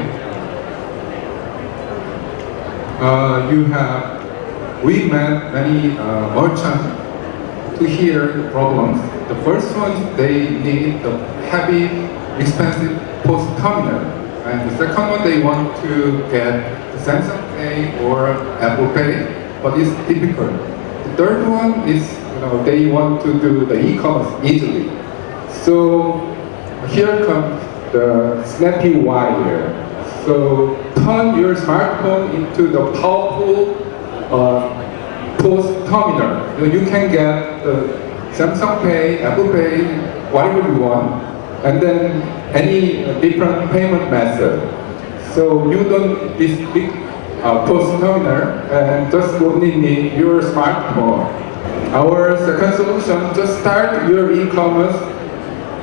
We met many merchants to hear problems. The first one is they need the heavy, expensive post terminal, and the second one they want to get the Samsung Pay or Apple Pay, but it's difficult. The third one is they want to do the e-commerce easily. So here comes the snappy wire. So turn your smartphone into the powerful post terminal. You can get the Samsung Pay, Apple Pay, whatever you want, and then any different payment method. So you don't need this big post terminal and just only need your smartphone. Our second solution, just start your e-commerce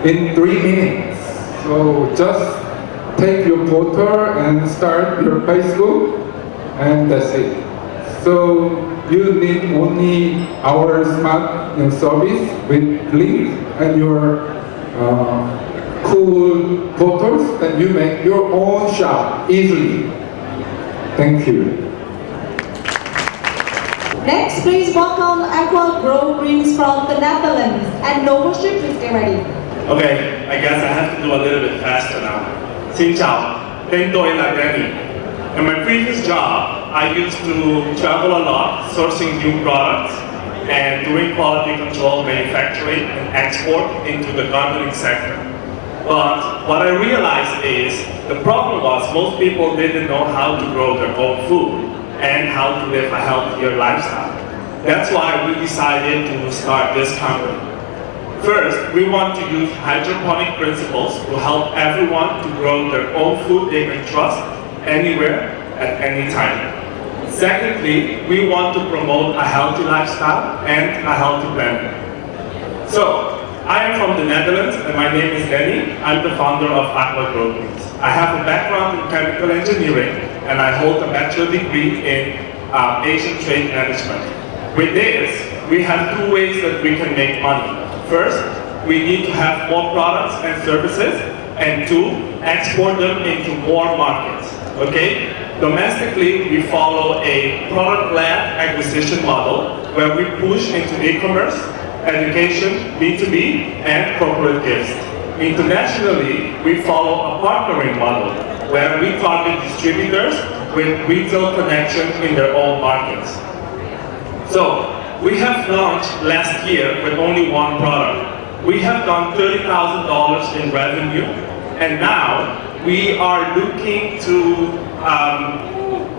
in 3 minutes. So just take your photo and start your Facebook, and that's it. So you need only our smart service with link and your cool photos, and you make your own shop easily. Thank you. Next, please welcome Aqua Grow Greens from the Netherlands. And Novoship, please get ready. Okay, I guess I have to do a little bit faster now. Xin chào, tên tôi là Danny. In my previous job, I used to travel a lot, sourcing new products and doing quality control, manufacturing and export into the gardening sector. But what I realized is the problem was most people didn't know how to grow their own food and how to live a healthier lifestyle. That's why we decided to start this company. First, we want to use hydroponic principles to help everyone to grow their own food they can trust anywhere at any time. Secondly, we want to promote a healthy lifestyle and a healthy planet. So, I am from the Netherlands and my name is Danny. I'm the founder of Aqua Grow Greens. I have a background in chemical engineering and I hold a bachelor degree in Asian trade management. With this, we have 2 ways that we can make money. First, we need to have more products and services, and 2, export them into more markets. Okay? Domestically, we follow a product-led acquisition model where we push into e-commerce, education, B2B, and corporate gifts. Internationally, we follow a partnering model where we target distributors with retail connection in their own markets. So, we have launched last year with only 1 product. We have done $30,000 in revenue, and now we are looking to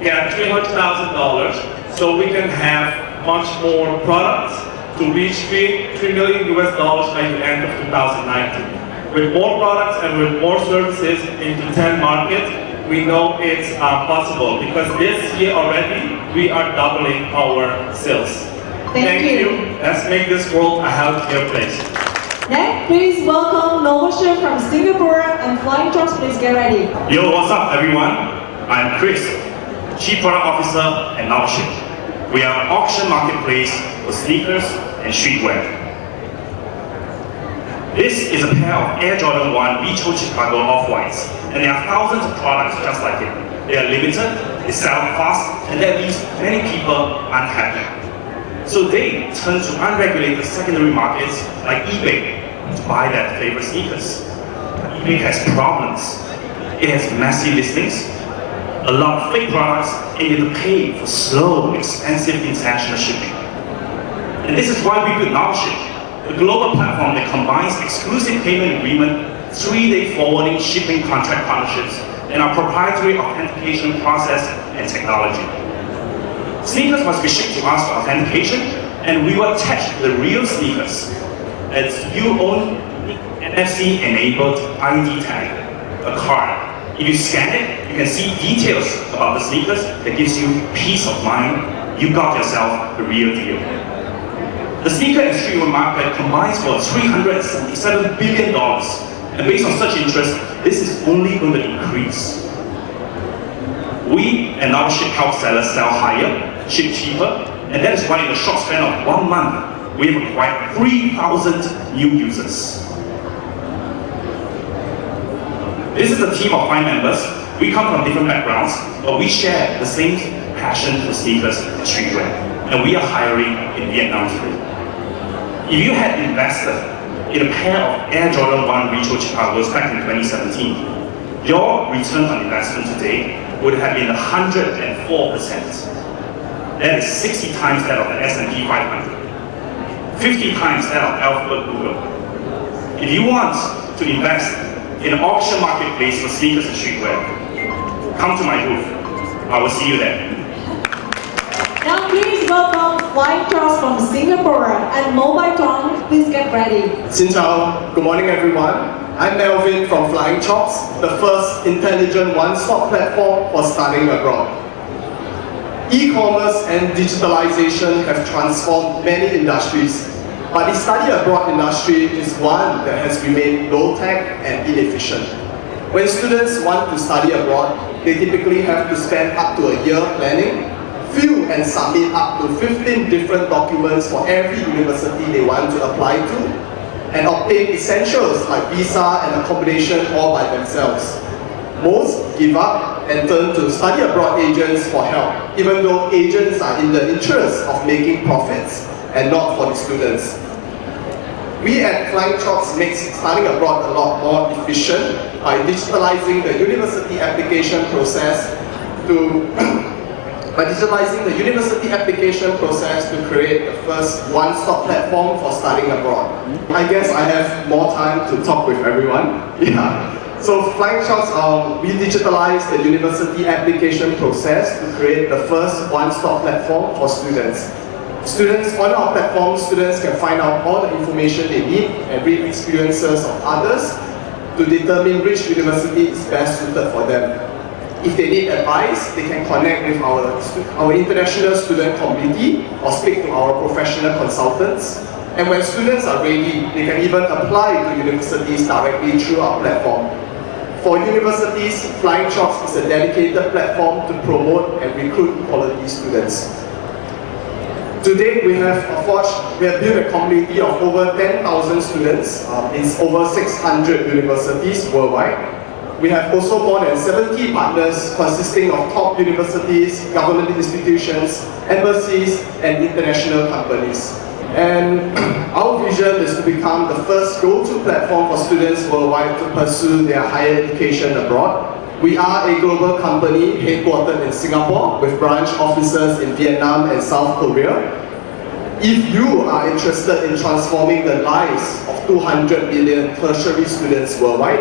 get $300,000 so we can have much more products to reach $3 million by the end of 2019. With more products and with more services into 10 markets, we know it's possible because this year already we are doubling our sales. Thank you. Let's make this world a healthier place. Next, please welcome Novoship from Singapore and Flying Trust, please get ready. Yo, what's up everyone? I'm Chris, Chief Product Officer at Novoship. We are an auction marketplace for sneakers and streetwear. This is a pair of Air Jordan 1 Retro Chicago Off-Whites, and there are thousands of products just like it. They are limited, they sell fast, and that leaves many people unhappy. So they turn to unregulated secondary markets like eBay to buy their favorite sneakers. eBay has problems. It has messy listings, a lot of fake products, and you have to pay for slow, expensive international shipping. And this is why we built Novoship, a global platform that combines exclusive payment agreement, 3-day forwarding shipping contract partnerships, and our proprietary authentication process and technology. Sneakers must be shipped to us for authentication, and we will attach the real sneakers. It's your own NFC-enabled ID tag, a card. If you scan it, you can see details about the sneakers that gives you peace of mind. You got yourself the real deal. The sneaker and streetwear market combines for $377 billion, and based on such interest, this is only going to increase. We and Novoship help sellers sell higher, ship cheaper, and that is why in a short span of 1 month, we have acquired 3,000 new users. This is a team of 5 members. We come from different backgrounds, but we share the same passion for sneakers and streetwear. And we are hiring in Vietnam today. If you had invested in a pair of Air Jordan 1 Retro Chicagos back in 2017, your return on investment today would have been 104%. That is 60 times that of the S&P 500, 50 times that of Alphabet Google. If you want to invest in an auction marketplace for sneakers and streetwear, come to my booth. I will see you there. Now please welcome Flying Trust from Singapore and Mobile Tong. Please get ready. Xin chào, good morning everyone. I'm Melvin from Flying Chops, the first intelligent one-stop platform for studying abroad. E-commerce and digitalization have transformed many industries, but the study abroad industry is one that has remained low-tech and inefficient. When students want to study abroad, they typically have to spend up to a year planning, fill and submit up to 15 different documents for every university they want to apply to, and obtain essentials like visa and accommodation all by themselves. Most give up and turn to study abroad agents for help, even though agents are in the interest of making profits and not for the students. We at Flying Chops make studying abroad a lot more efficient by digitalizing the university application process to create the first one-stop platform for studying abroad. I guess I have more time to talk with everyone. Yeah. So Flying Chops, we digitalize the university application process to create the first one-stop platform for students. Students on our platform, students can find out all the information they need and read experiences of others to determine which university is best suited for them. If they need advice, they can connect with our international student community or speak to our professional consultants. And when students are ready, they can even apply to universities directly through our platform. For universities, Flying Chops is a dedicated platform to promote and recruit quality students. To date, we have built a community of over 10,000 students in over 600 universities worldwide. We have also more than 70 partners consisting of top universities, government institutions, embassies, and international companies. And our vision is to become the first go-to platform for students worldwide to pursue their higher education abroad. We are a global company headquartered in Singapore with branch offices in Vietnam and South Korea. If you are interested in transforming the lives of 200 million tertiary students worldwide,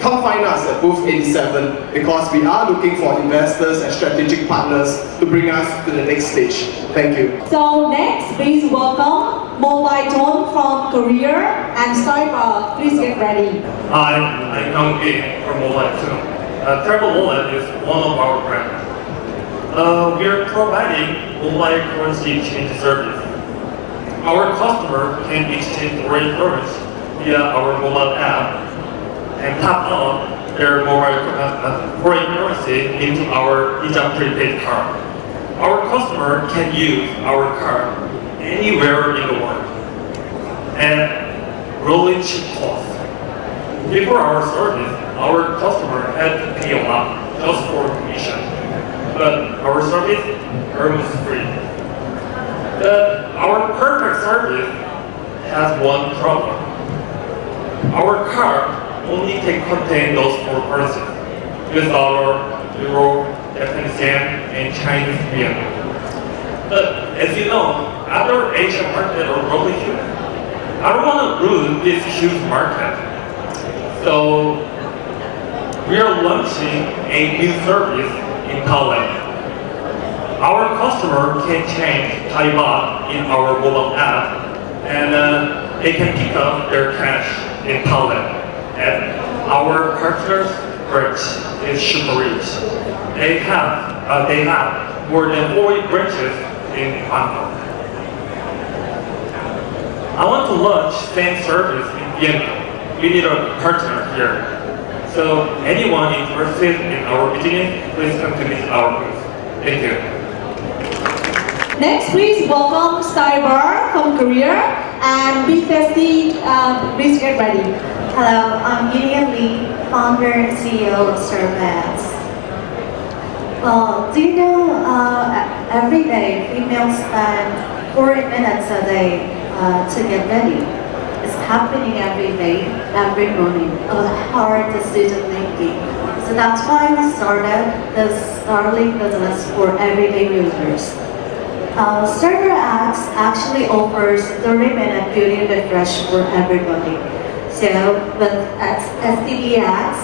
come find us at booth 87 because we are looking for investors and strategic partners to bring us to the next stage. Thank you. So next, please welcome Mobile Tone from Korea and Cyber. Please get ready. Hi, I'm Young Gi from Mobile Tone. Travel Wallet is one of our brands. We are providing mobile currency exchange service. Our customer can exchange foreign currency via our mobile app and top up their mobile foreign currency into our Visa prepaid card. Our customer can use our card anywhere in the world at really cheap cost. Before our service, our customer had to pay a lot just for commission, but our service is almost free. Our perfect service has one problem. Our card only can contain those 4 currencies: US dollar, euro, Japanese yen, and Chinese yuan. But as you know, other Asian markets are really huge. I don't want to lose this huge market. So we are launching a new service in Thailand. Our customer can change Thai baht in our mobile app, and they can pick up their cash in Thailand. And our partners' branch is super rich. They have more than 40 branches in Bangkok. I want to launch same service in Vietnam. We need a partner here. So anyone interested in our business, please come to visit our booth. Thank you. Next, please welcome Cyber from Korea and BSSC. Please get ready. Hello, I'm Gideon Lee, founder and CEO of Surveys. Well, do you know every day females spend 40 minutes a day to get ready? It's happening every day, every morning, a hard decision making. So that's why we started this Starling business for everyday users. Surveys actually offers 30-minute beauty refresh for everybody. So with SDBX,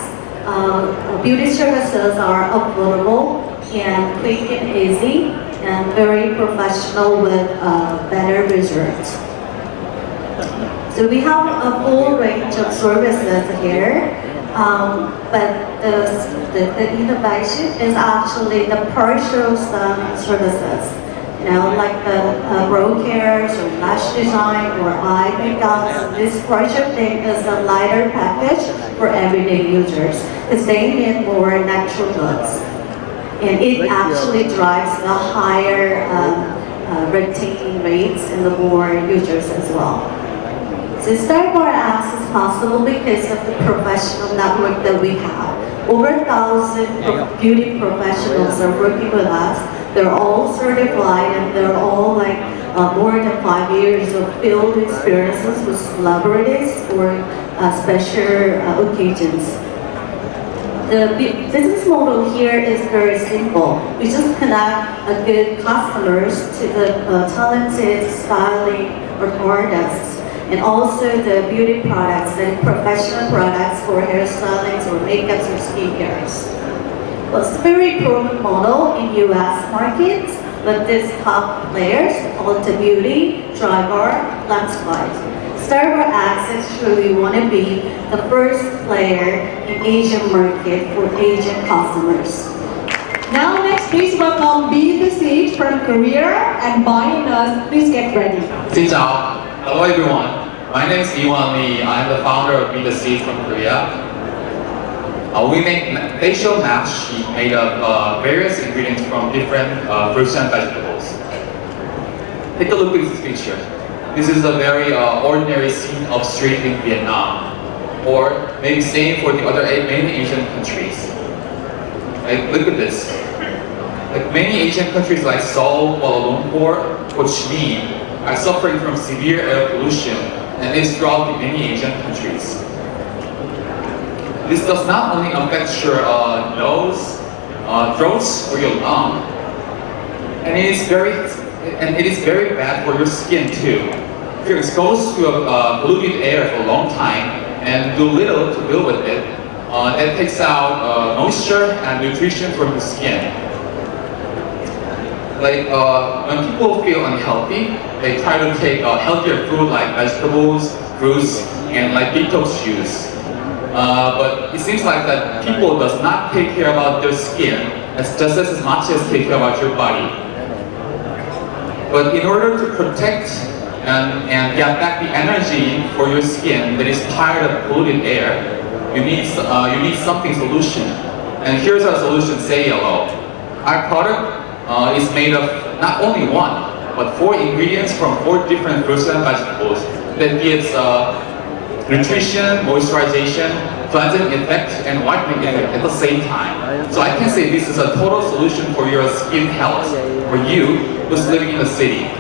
beauty services are affordable and quick and easy and very professional with better results. So we have a full range of services here, but the innovation is actually the partial services. You know, like the brow cares or lash design or eye makeup. This partial thing is a lighter package for everyday users because they need more natural looks. And it actually drives the higher retaining rates and the more users as well. So Starbar is possible because of the professional network that we have. Over 1,000 beauty professionals are working with us. They're all certified and they're all like more than 5 years of field experiences with celebrities or special occasions. The business model here is very simple. We just connect good customers to the talented styling or artists, and also the beauty products and professional products for hairstylings or makeups or skincares. Well, it's a very proven model in US markets with these top players, Ulta Beauty, Drybar, Lensflight. Starbar actually want to be the first player in Asian market for Asian customers. Now next, please welcome BSSC from Korea and buying us. Please get ready. Xin chào. Hello everyone. My name is Iwan Lee. I am the founder of BSSC from Korea. We make facial mask sheet made of various ingredients from different fruits and vegetables. Take a look at this picture. This is a very ordinary scene of street in Vietnam, or maybe same for the other many Asian countries. Like, look at this. Like many Asian countries like Seoul, Kuala Lumpur, Ho Chi Minh are suffering from severe air pollution, and it's throughout many Asian countries. This does not only affect your nose, throats, or your lung, and it is very bad for your skin too. If you're exposed to polluted air for a long time and do little to deal with it, that takes out moisture and nutrition from the skin. Like when people feel unhealthy, they try to take healthier food like vegetables, fruits, and like detox juice. But it seems like that people does not take care about their skin just as much as take care about your body. But in order to protect and get back the energy for your skin that is tired of polluted air, you need something solution. And here's our solution, Say Yellow. Our product is made of not only one, but 4 ingredients from 4 different fruits and vegetables that gives nutrition, moisturization, cleansing effect, and whitening effect at the same time. So I can say this is a total solution for your skin health, for you who's living in the city.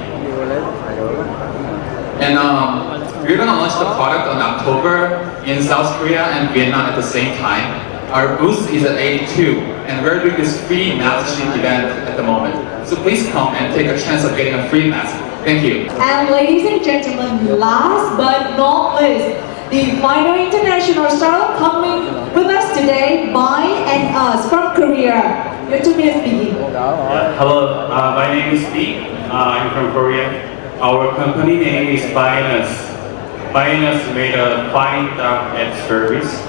And we're gonna launch the product on October in South Korea and Vietnam at the same time. Our booth is at 82, and we're doing this free mask sheet event at the moment. So please come and take a chance of getting a free mask. Thank you. And ladies and gentlemen, last but not least, the final international startup coming with us today, By and Us from Korea. Your 2 minutes begin. Hello, my name is Steve. I'm from Korea. Our company name is By and Us. By and Us made a fine dark ad service.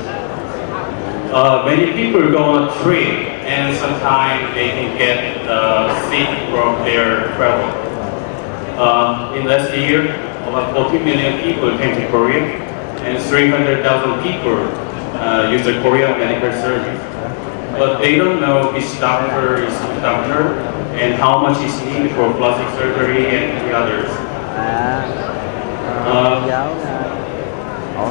Many people go on a trip, and sometimes they can get sick from their travel. In last year, about 40 million people came to Korea, and 300,000 people use the Korean medical service. But they don't know which doctor is the doctor, and how much is needed for plastic surgery and the others.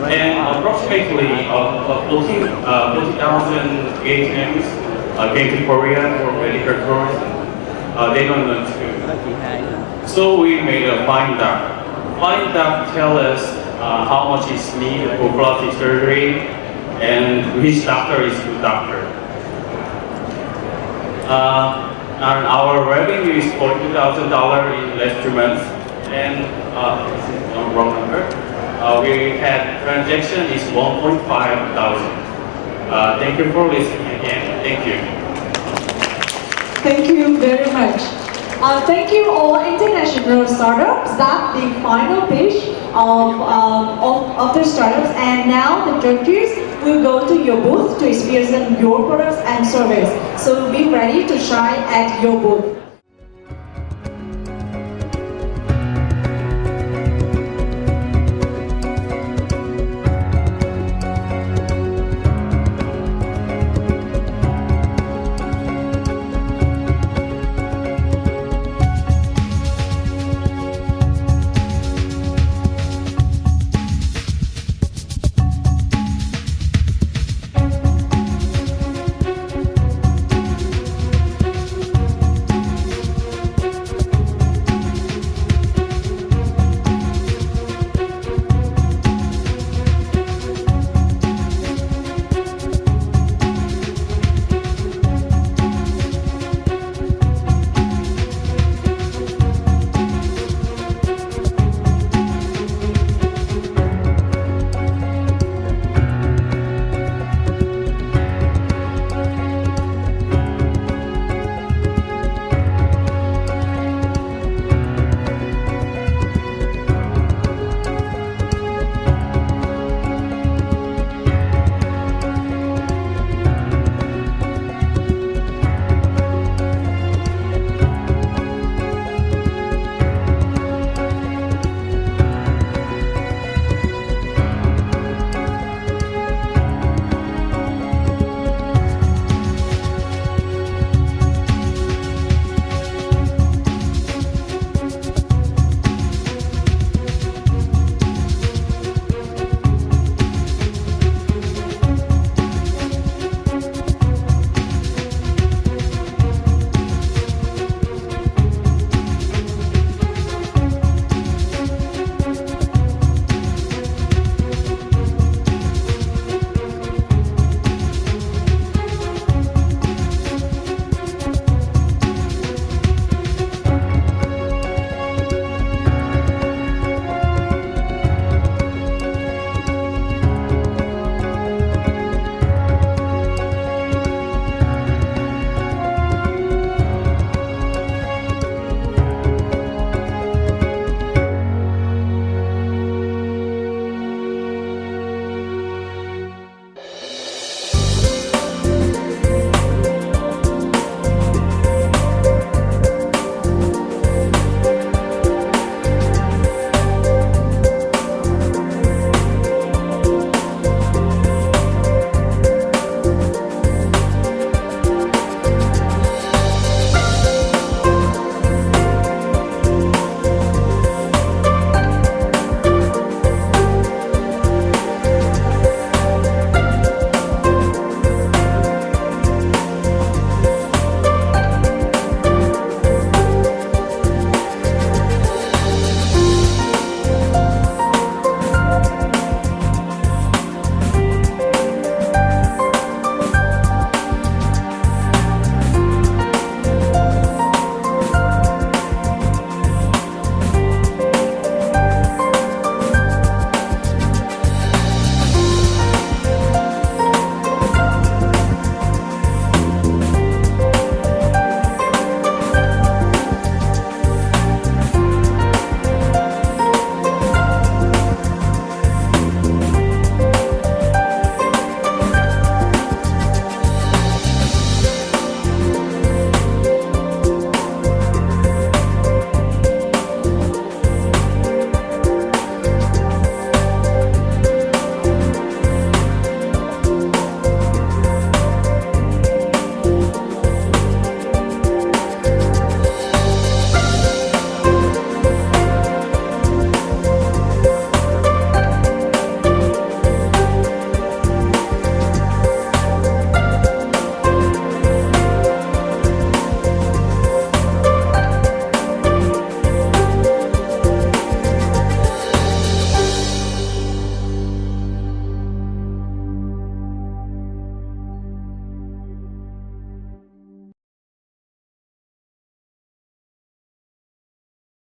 And approximately 40,000 Vietnamese came to Korea for medical tourism. They don't know too. So we made a flying duck. Flying duck tell us how much is needed for plastic surgery and which doctor is good doctor. And our revenue is $42,000 in last 2 months, and this is the wrong number. We had transaction is 1,500. Thank you for listening again. Thank you. Thank you very much. Thank you all international startups. That's the final pitch of the startups. And now the judges will go to your booth to experience your products and service. So be ready to shine at your booth.